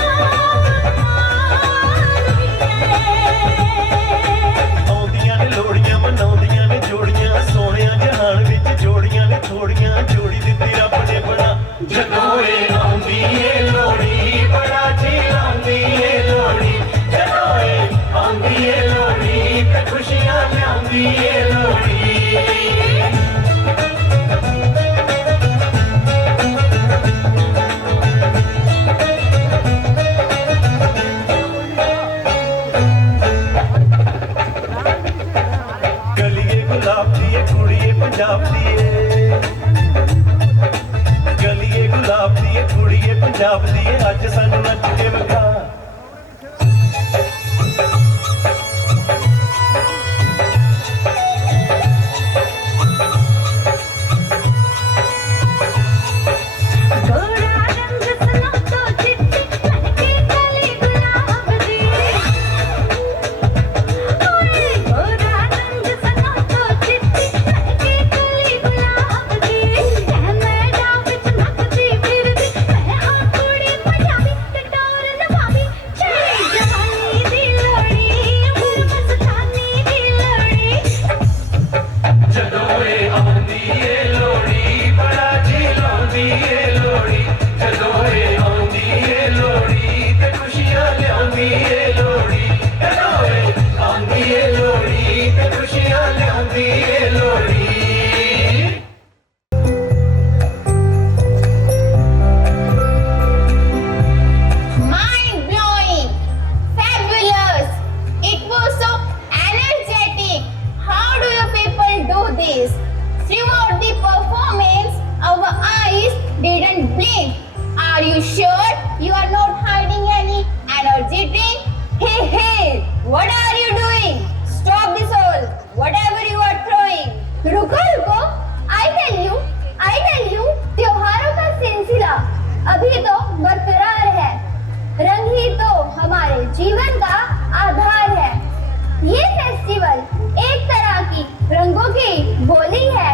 केवल एक तरह की रंगों की होली है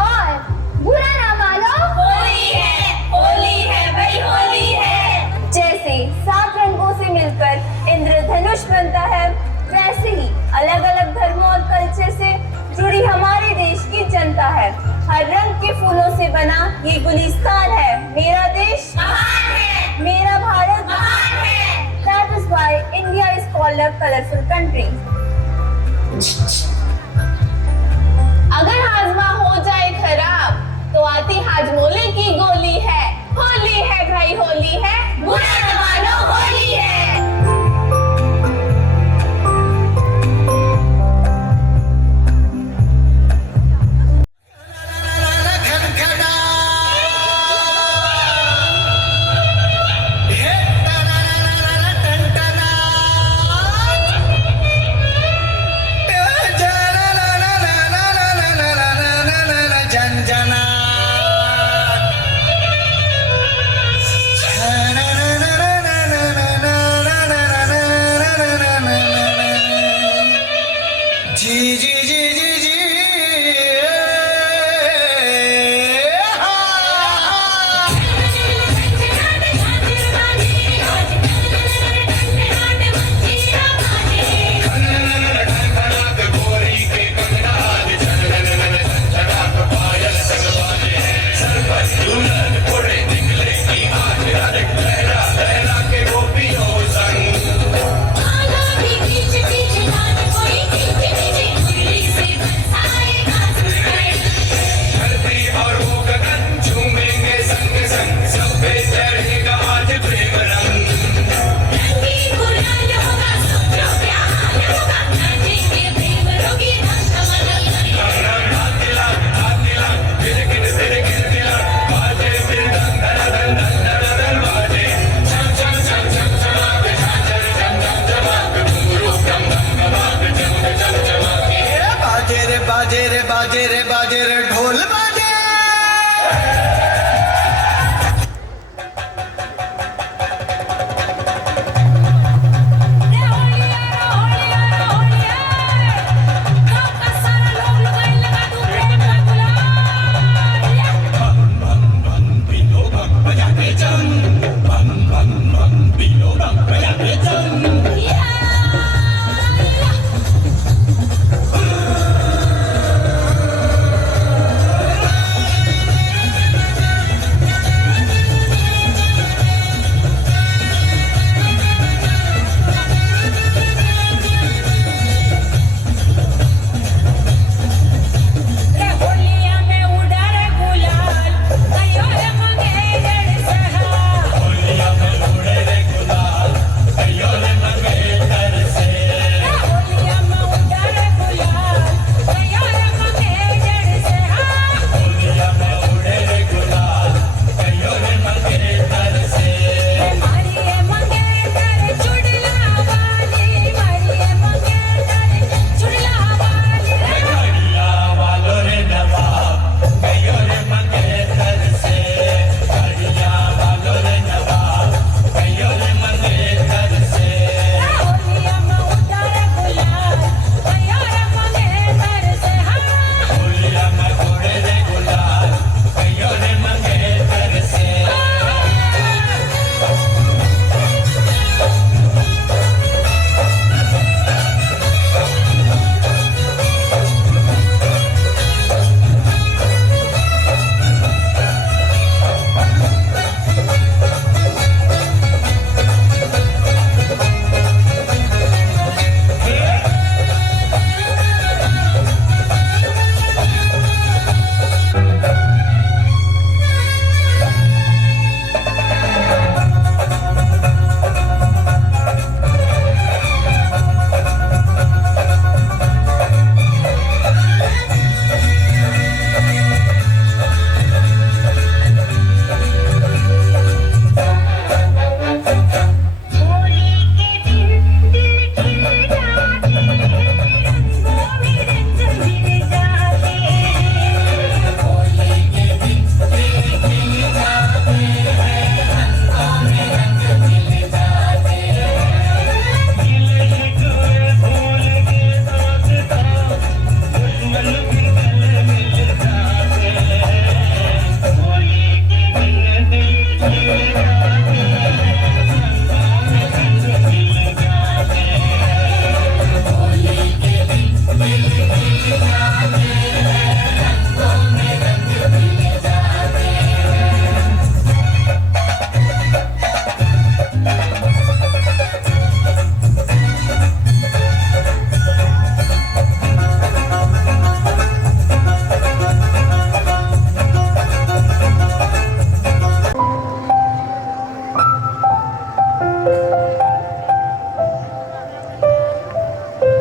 और बुरा ना मानो होली है भाई होली है। जैसे 7 रंगों से मिलकर इंद्रधनुष बनता है, वैसे ही अलग अलग धर्मों और कल्चर से जुड़ी हमारे देश की जनता है। हर रंग के फूलों से बना ये गुलिस्तान है। मेरा देश महान है, मेरा भारत महान है। That is why India is called a colorful country. अगर हाजमा हो जाए खराब तो आती हाजमोले की गोली है। होली है भाई होली है, बुरा न मानो होली है। बाजे रे ढोल बाजे।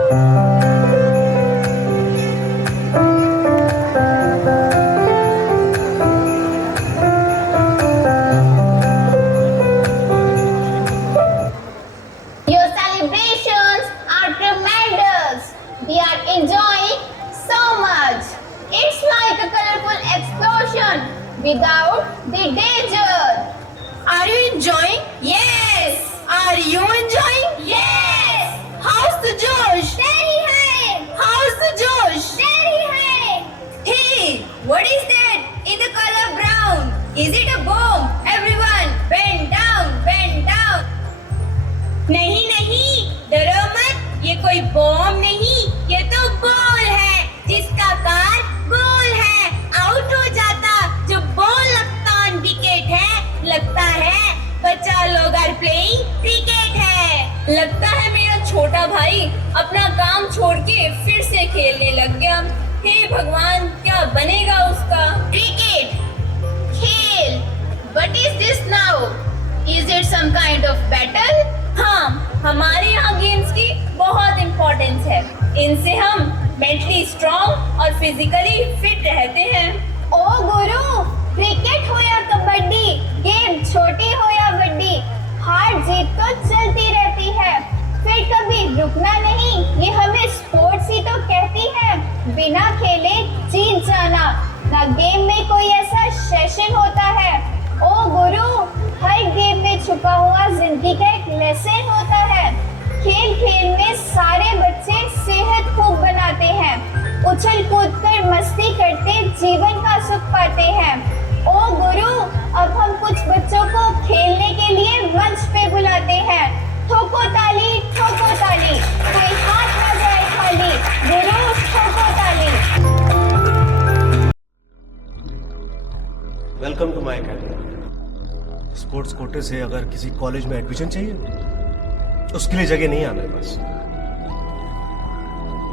Your celebrations are tremendous. We are enjoying so much. It's like a colorful explosion without the danger. Are you enjoying? Yes. Are you enjoying? Yes! How's the Josh? Very high! How's the Josh? Very high! Hey, what is that in the color brown? Is it a bomb? Everyone, bend down, bend down. नहीं नहीं, डरो मत, ये कोई bomb नहीं, ये तो ball है, जिसका कार गोल है, आउट हो जाता, जो बॉल लगता ऑन विकेट है, लगता है बच्चा लोग आर प्लेइंग क्रिकेट है। लगता है मेरा छोटा भाई अपना काम छोड़ के फिर से खेलने लग गया। हे भगवान, क्या बनेगा उसका? क्रिकेट खेल। What is this now? Is it some kind of battle? हाँ, हमारे यहाँ गेम्स की बहुत इम्पोर्टेंस है। इनसे हम मेंटली स्ट्रॉन्ग और फिजिकली फिट रहते हैं। ओ गुरु, क्रिकेट हो या कबड्डी, गेम छोटी हो या बड़ी, हार जीत तो चलती रहती है, फिर कभी रुकना नहीं, ये हमें स्पोर्ट्स ही तो कहती है। बिना खेले जीत जाना, ना गेम में कोई ऐसा सेशन होता है। ओ गुरु, हर गेम में छुपा हुआ जिंदगी का एक लेसन होता है। खेल खेल में सारे बच्चे सेहत खूब बनाते हैं, उछल कूद कर मस्ती करते जीवन का सुख पाते हैं। ओ गुरु, अब हम कुछ बच्चों को खेलने के लिए मंच पे बुलाते हैं। ठोको ताली, कोई हाथ ना जाए खाली, गुरु ठोको ताली। Welcome to my academy. Sports कोटे से अगर किसी कॉलेज में एडमिशन चाहिए, उसके लिए जगह नहीं है मेरे पास।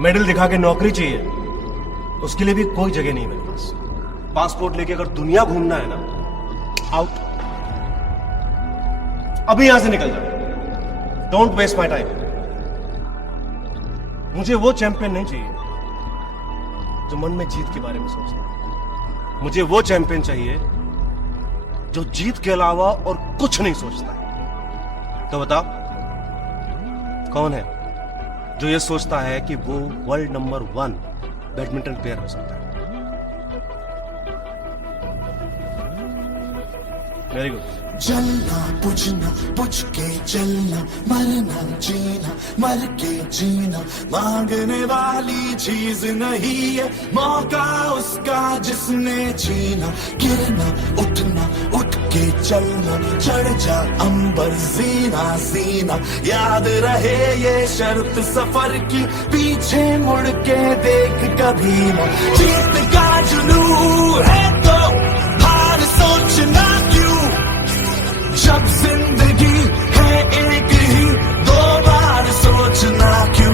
मेडल दिखा के नौकरी चाहिए, उसके लिए भी कोई जगह नहीं है मेरे पास। पासपोर्ट लेके अगर दुनिया घूमना है ना, आउट, अभी यहां से निकल जाओ। Don't waste my time. मुझे वो चैंपियन नहीं चाहिए जो मन में जीत के बारे में सोचता है। मुझे वो चैंपियन चाहिए जो जीत के अलावा और कुछ नहीं सोचता है। तो बताओ, कौन है जो ये सोचता है कि वो वर्ल्ड नंबर 1 बैडमिंटन प्लेयर हो सकता है? Very good. जलना बुझना, बुझ के जलना, मरना जीना, मर के जीना, मांगने वाली चीज नहीं है मौका उसका जिसने छीना। गिरना उठना, उठ के चलना, चढ़ जा अंबर सीना सीना, याद रहे ये शर्त सफर की, पीछे मुड़ के देख कभी ना। जीत का जुनून है तो हार सोचना क्यों, जब जिंदगी है एक ही, दो बार सोचना क्यों।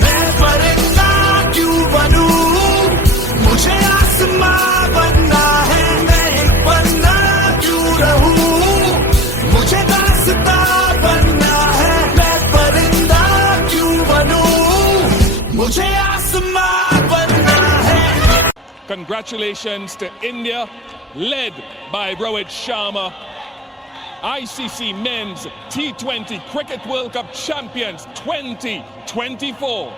मैं परिंदा क्यों बनूं, मुझे आसमां बनना है। मैं एक पन्ना क्यों रहूं, मुझे दास्तां बनना है। मैं परिंदा क्यों बनूं, मुझे आसमां बनना है। Congratulations to India, led by Rohit Sharma, ICC Men's T20 Cricket World Cup champions 2024.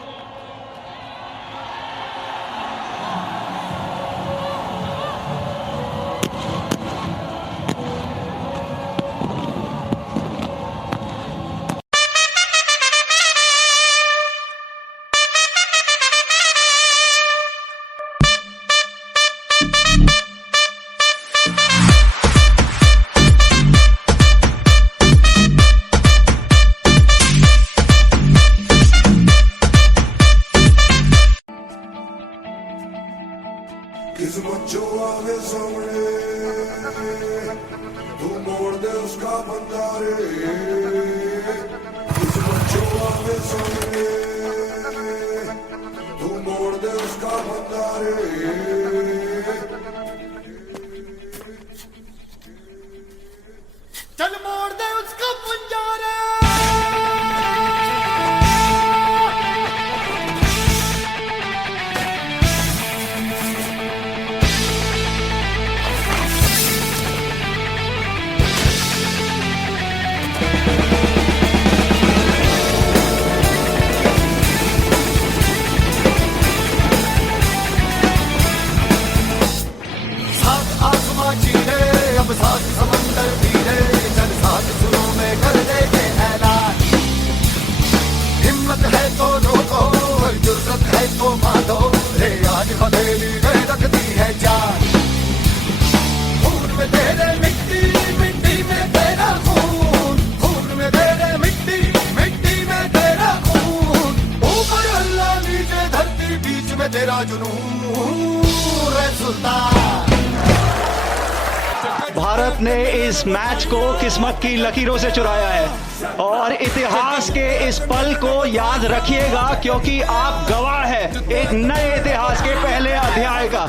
इस मैच को किस्मत की लकीरों से चुराया है और इतिहास के इस पल को याद रखिएगा, क्योंकि आप गवाह है एक नए इतिहास के पहले अध्याय का।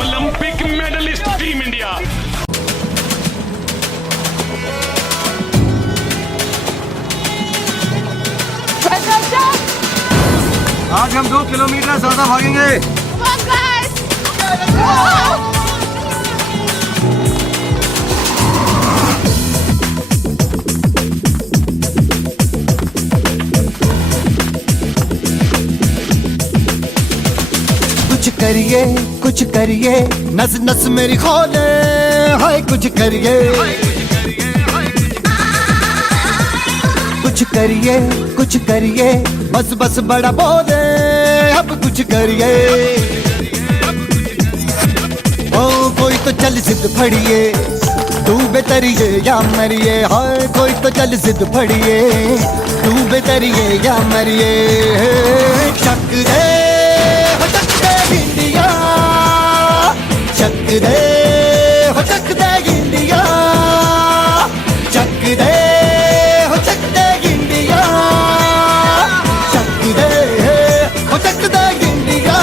Olympic medallist team India. आज हम 2 किलोमीटर ज्यादा भागेंगे। कुछ करिए नस नस मेरी खोले, हाय कुछ करिए कुछ करिए बस बस बड़ा बोले, अब कुछ करिए। ओ कोई तो चल जिद फड़िए, तू बेतरिए या मरिए, हाय कोई तो चल जिद फड़िए, तू बेतरिए या मरिए। चक दे इंडिया, चक दे हो चक दे इंडिया, चक दे हो चक दे इंडिया, चक दे हो चक दे इंडिया।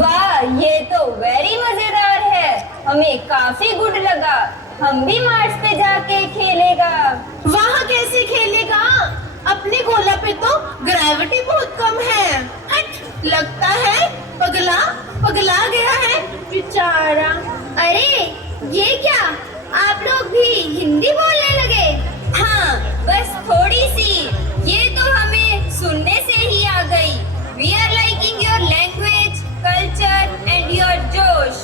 वाह, ये तो वेरी मजेदार है, हमें काफी गुड लगा। हम भी मार्स पे जाके खेलेगा। वहाँ कैसे खेलेगा? अपने गोला पे तो ग्रेविटी बहुत कम है। हट, लगता है पगला गया है बेचारा। अरे ये क्या, आप लोग भी हिंदी बोलने लगे? हाँ, बस थोड़ी सी, ये तो हमें सुनने से ही आ गई। We are liking your language, culture and your जोश।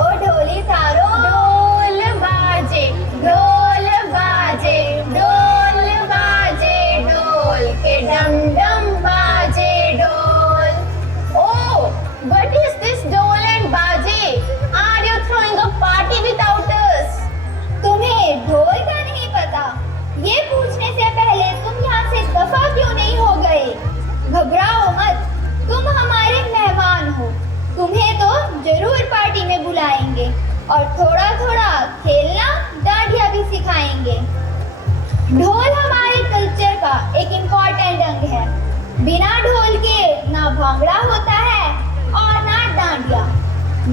ओ ढोली तारो, ढोल बाजे, ढोल बाजे, ढोल बाजे, ढोल के डम डम बाजे ढोल। Oh, what is this ढोल and बाजे? Are you throwing a party without us? तुम्हें ढोल का नहीं पता? ये पूछने से पहले तुम यहाँ से दफा क्यों नहीं हो गए? घबराओ मत, तुम हमारे मेहमान हो, तुम्हें तो जरूर पार्टी में बुलाएंगे और थोड़ा थोड़ा खेलना डांडिया भी सिखाएंगे। ढोल हमारे कल्चर का एक इम्पोर्टेंट अंग है। बिना ढोल के ना भांगड़ा होता है और ना डांडिया।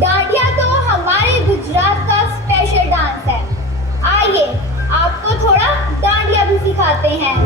डांडिया तो हमारे गुजरात का स्पेशल डांस है। आइए आपको थोड़ा डांडिया भी सिखाते हैं।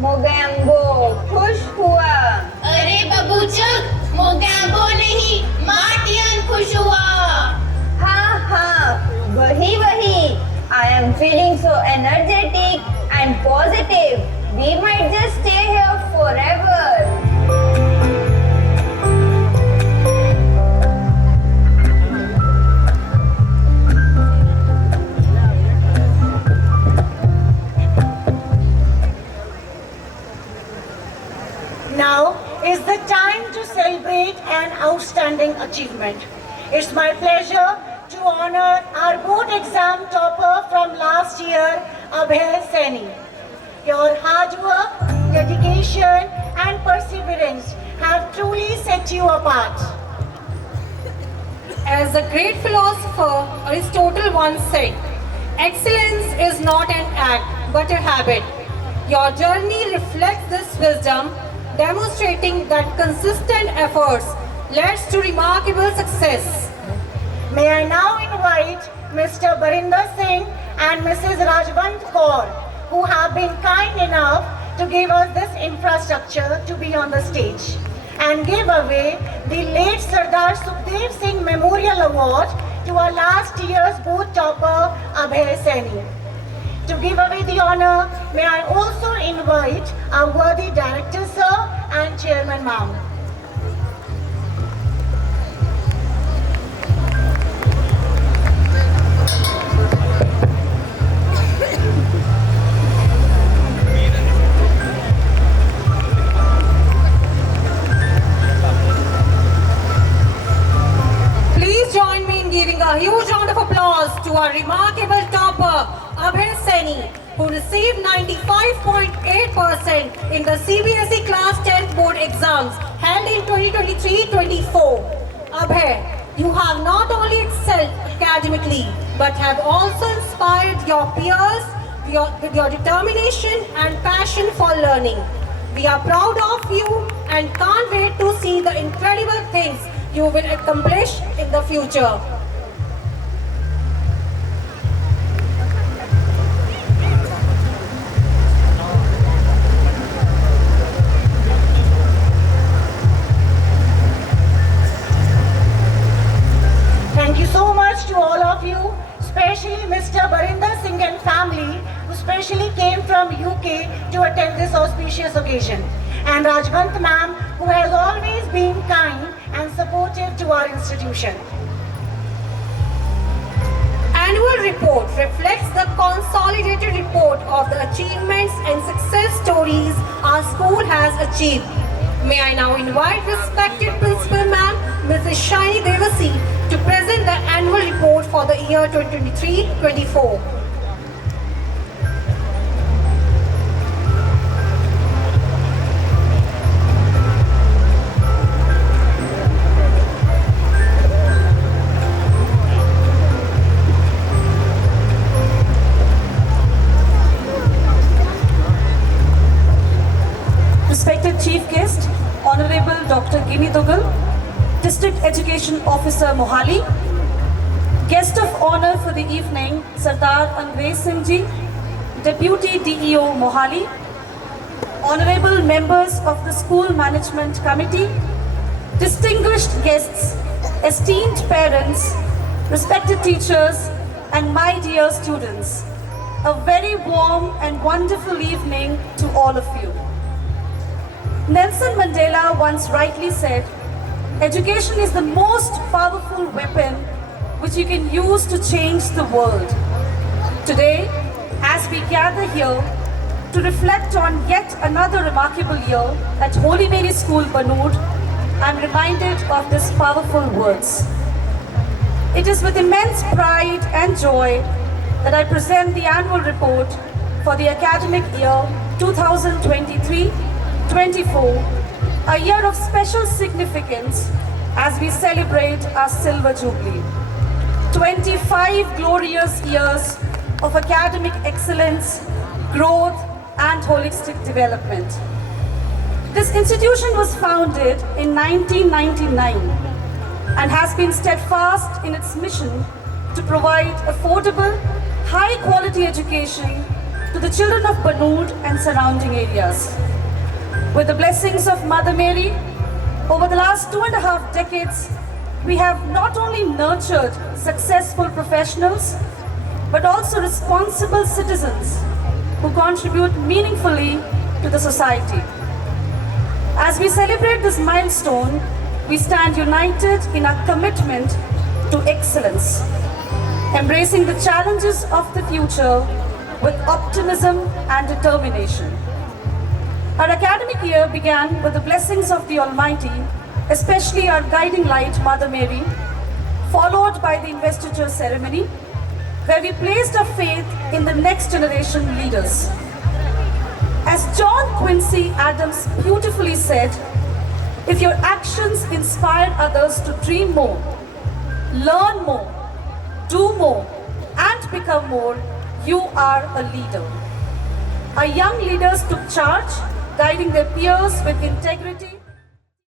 मोगैम्बो खुश हुआ। अरे बबूचक, मोगैम्बो नहीं, मार्टियन खुश हुआ। हाँ हाँ, वही वही। I am feeling so energetic and positive. We might just stay here forever. Now is the time to celebrate an outstanding achievement. It's my pleasure to honor our board exam topper from last year, Abhay Saini. Your hard work, dedication and perseverance have truly set you apart. As the great philosopher Aristotle once said, excellence is not an act but a habit. Your journey reflects this wisdom, demonstrating that consistent efforts leads to remarkable success. May I now invite Mr. Barinder Singh and Mrs. Rajwant Kaur, who have been kind enough to give us this infrastructure to be on the stage and give away the late Sardar Sukhdev Singh Memorial Award to our last year's board topper Abhay Saini. To give away the honor, may I also invite our worthy director sir and chairman ma'am. Please join me in giving a huge round of applause to our remarkable topper, Abhay Saini, who received 95.8% in the CBSE Class 10th Board exams held in 2023-24. Abhay, you have not only excelled academically, but have also inspired your peers with your determination and passion for learning. We are proud of you and can't wait to see the incredible things you will accomplish in the future. Thank you so much to all of you, especially Mr. Barinder Singh and family, who specially came from UK to attend this auspicious occasion. And Rajwant ma'am, who has always been kind and supportive to our institution. Annual report reflects the consolidated report of the achievements and success stories our school has achieved. May I now invite respected Principal Ma'am, Mrs. Shiny Devasi, to present the annual report for the year 2023-24. Respected Chief Guest, Honorable Dr. Gimi Dugal, District Education Officer Mohali, Guest of Honor for the evening, Sardar Angrez Singh Ji, Deputy DEO Mohali, Honorable Members of the School Management Committee, distinguished guests, esteemed parents, respected teachers, and my dear students, a very warm and wonderful evening to all of you. Nelson Mandela once rightly said, education is the most powerful weapon which you can use to change the world. Today, as we gather here to reflect on yet another remarkable year at Holy Mary School, Banoor, I'm reminded of these powerful words. It is with immense pride and joy that I present the annual report for the academic year 2023-24, a year of special significance as we celebrate our Silver Jubilee. 25 glorious years of academic excellence, growth, and holistic development. This institution was founded in 1999 and has been steadfast in its mission to provide affordable, high-quality education to the children of Banood and surrounding areas. With the blessings of Mother Mary, over the last 2.5 decades, we have not only nurtured successful professionals, but also responsible citizens who contribute meaningfully to the society. As we celebrate this milestone, we stand united in our commitment to excellence, embracing the challenges of the future with optimism and determination. Our academic year began with the blessings of the Almighty, especially our guiding light, Mother Mary, followed by the investiture ceremony, where we placed our faith in the next generation leaders. As John Quincy Adams beautifully said, if your actions inspire others to dream more, learn more, do more, and become more, you are a leader. Our young leaders took charge, guiding their peers with integrity.